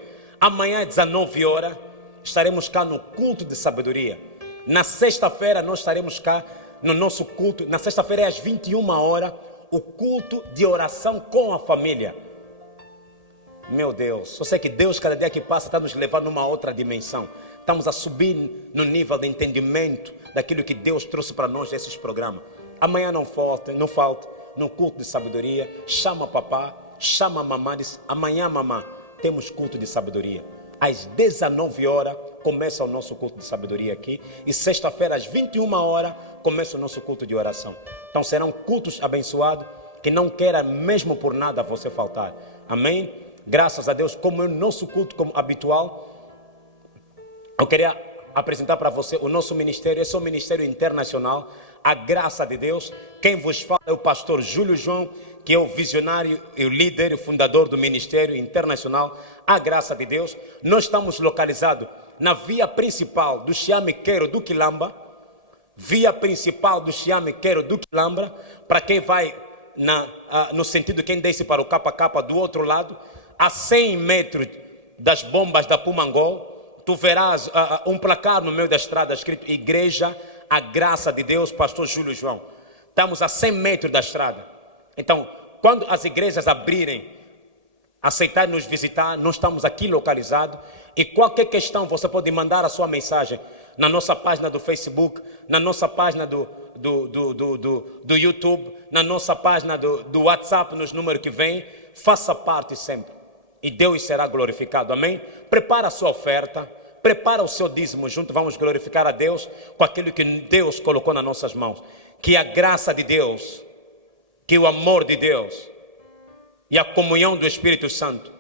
Amanhã às 19 horas estaremos cá no culto de sabedoria. Na sexta-feira nós estaremos cá no nosso culto. Na sexta-feira é às 21 horas o culto de oração com a família. Meu Deus, só sei que Deus cada dia que passa está nos levando numa outra dimensão. Estamos a subir no nível de entendimento daquilo que Deus trouxe para nós desses programas. Amanhã não falta no culto de sabedoria. Chama papá, chama a mamãe, diz: amanhã mamãe temos culto de sabedoria. Às 19 horas começa o nosso culto de sabedoria aqui. E sexta-feira às 21 horas começa o nosso culto de oração. Então serão cultos abençoados que não queira mesmo por nada você faltar. Amém? Graças a Deus, como é o nosso culto como habitual, eu queria apresentar para você o nosso ministério. Esse é um ministério internacional, a graça de Deus. Quem vos fala é o pastor Júlio João, que é o visionário, o líder e o fundador do ministério internacional, a graça de Deus. Nós estamos localizados na via principal do Chiamequeiro do Quilamba, via principal do Chiamequeiro do Quilamba, para quem vai no sentido quem desce para o KK do outro lado, a 100 metros das bombas da Pumangol, tu verás um placar no meio da estrada escrito Igreja, a graça de Deus, pastor Júlio João. Estamos a 100 metros da estrada. Então, quando as igrejas abrirem, aceitarem nos visitar, nós estamos aqui localizados. E qualquer questão, você pode mandar a sua mensagem na nossa página do Facebook, na nossa página do YouTube, na nossa página do WhatsApp, nos números que vêm. Faça parte sempre. E Deus será glorificado, amém? Prepara a sua oferta, prepara o seu dízimo junto, vamos glorificar a Deus com aquilo que Deus colocou nas nossas mãos. Que a graça de Deus, que o amor de Deus e a comunhão do Espírito Santo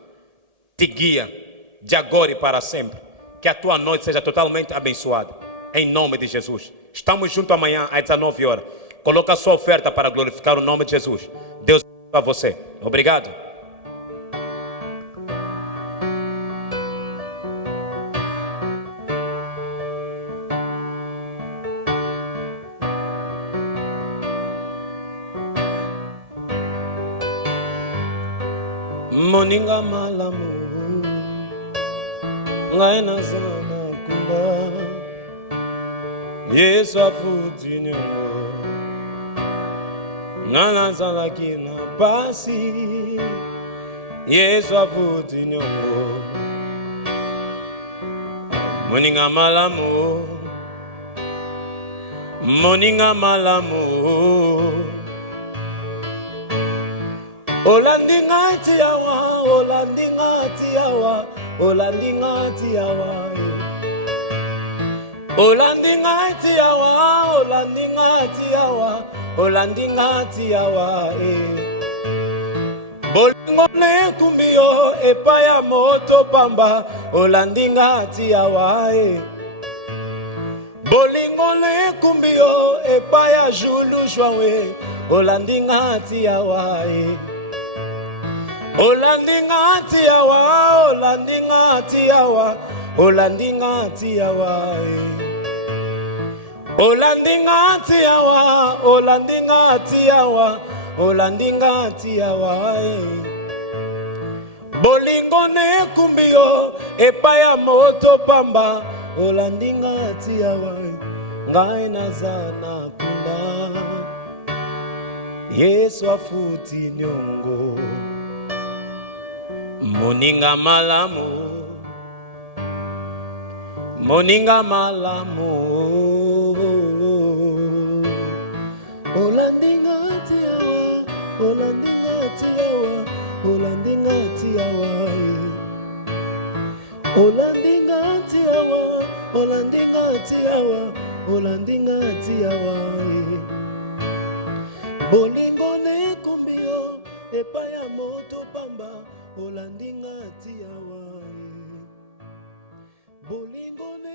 te guia de agora e para sempre. Que a tua noite seja totalmente abençoada, em nome de Jesus. Estamos juntos amanhã às 19 horas. Coloca a sua oferta para glorificar o nome de Jesus. Deus abençoe você. Obrigado. Moninga malamu ngai nazana kunda Yesu afuti nyongo nanazala kina pasi Yesu afuti nyongo Moninga malamu Olandingati yawa, Olandingati yawa, Olandingati yawa, Olandingati yawa, Olandingati yawa, Olandingati yawa, Bolingo ne kumbio epaya moto pamba, Olandingati yawa, Bolingo ne kumbio epaya Julu Joawe, Olandingati yawa, Olandingati yawa, Olandingati yawa, Olandingati yawa, Olandingati yawa, Olandingati yawa, Olandingati yawa, Bolingo ne kumbio epaya moto pamba, Olandingati yawa, ngai nazana kunda Yesu afuti nyongo Moninga malamu Olandingati yawa, Olandingati yawa, Olandingati yawa, Olandingati olandinga tiawa, olandinga tiawa. Bolingo ne kumbio, epaya moto pamba, olandinga tiawa. Bolingo ne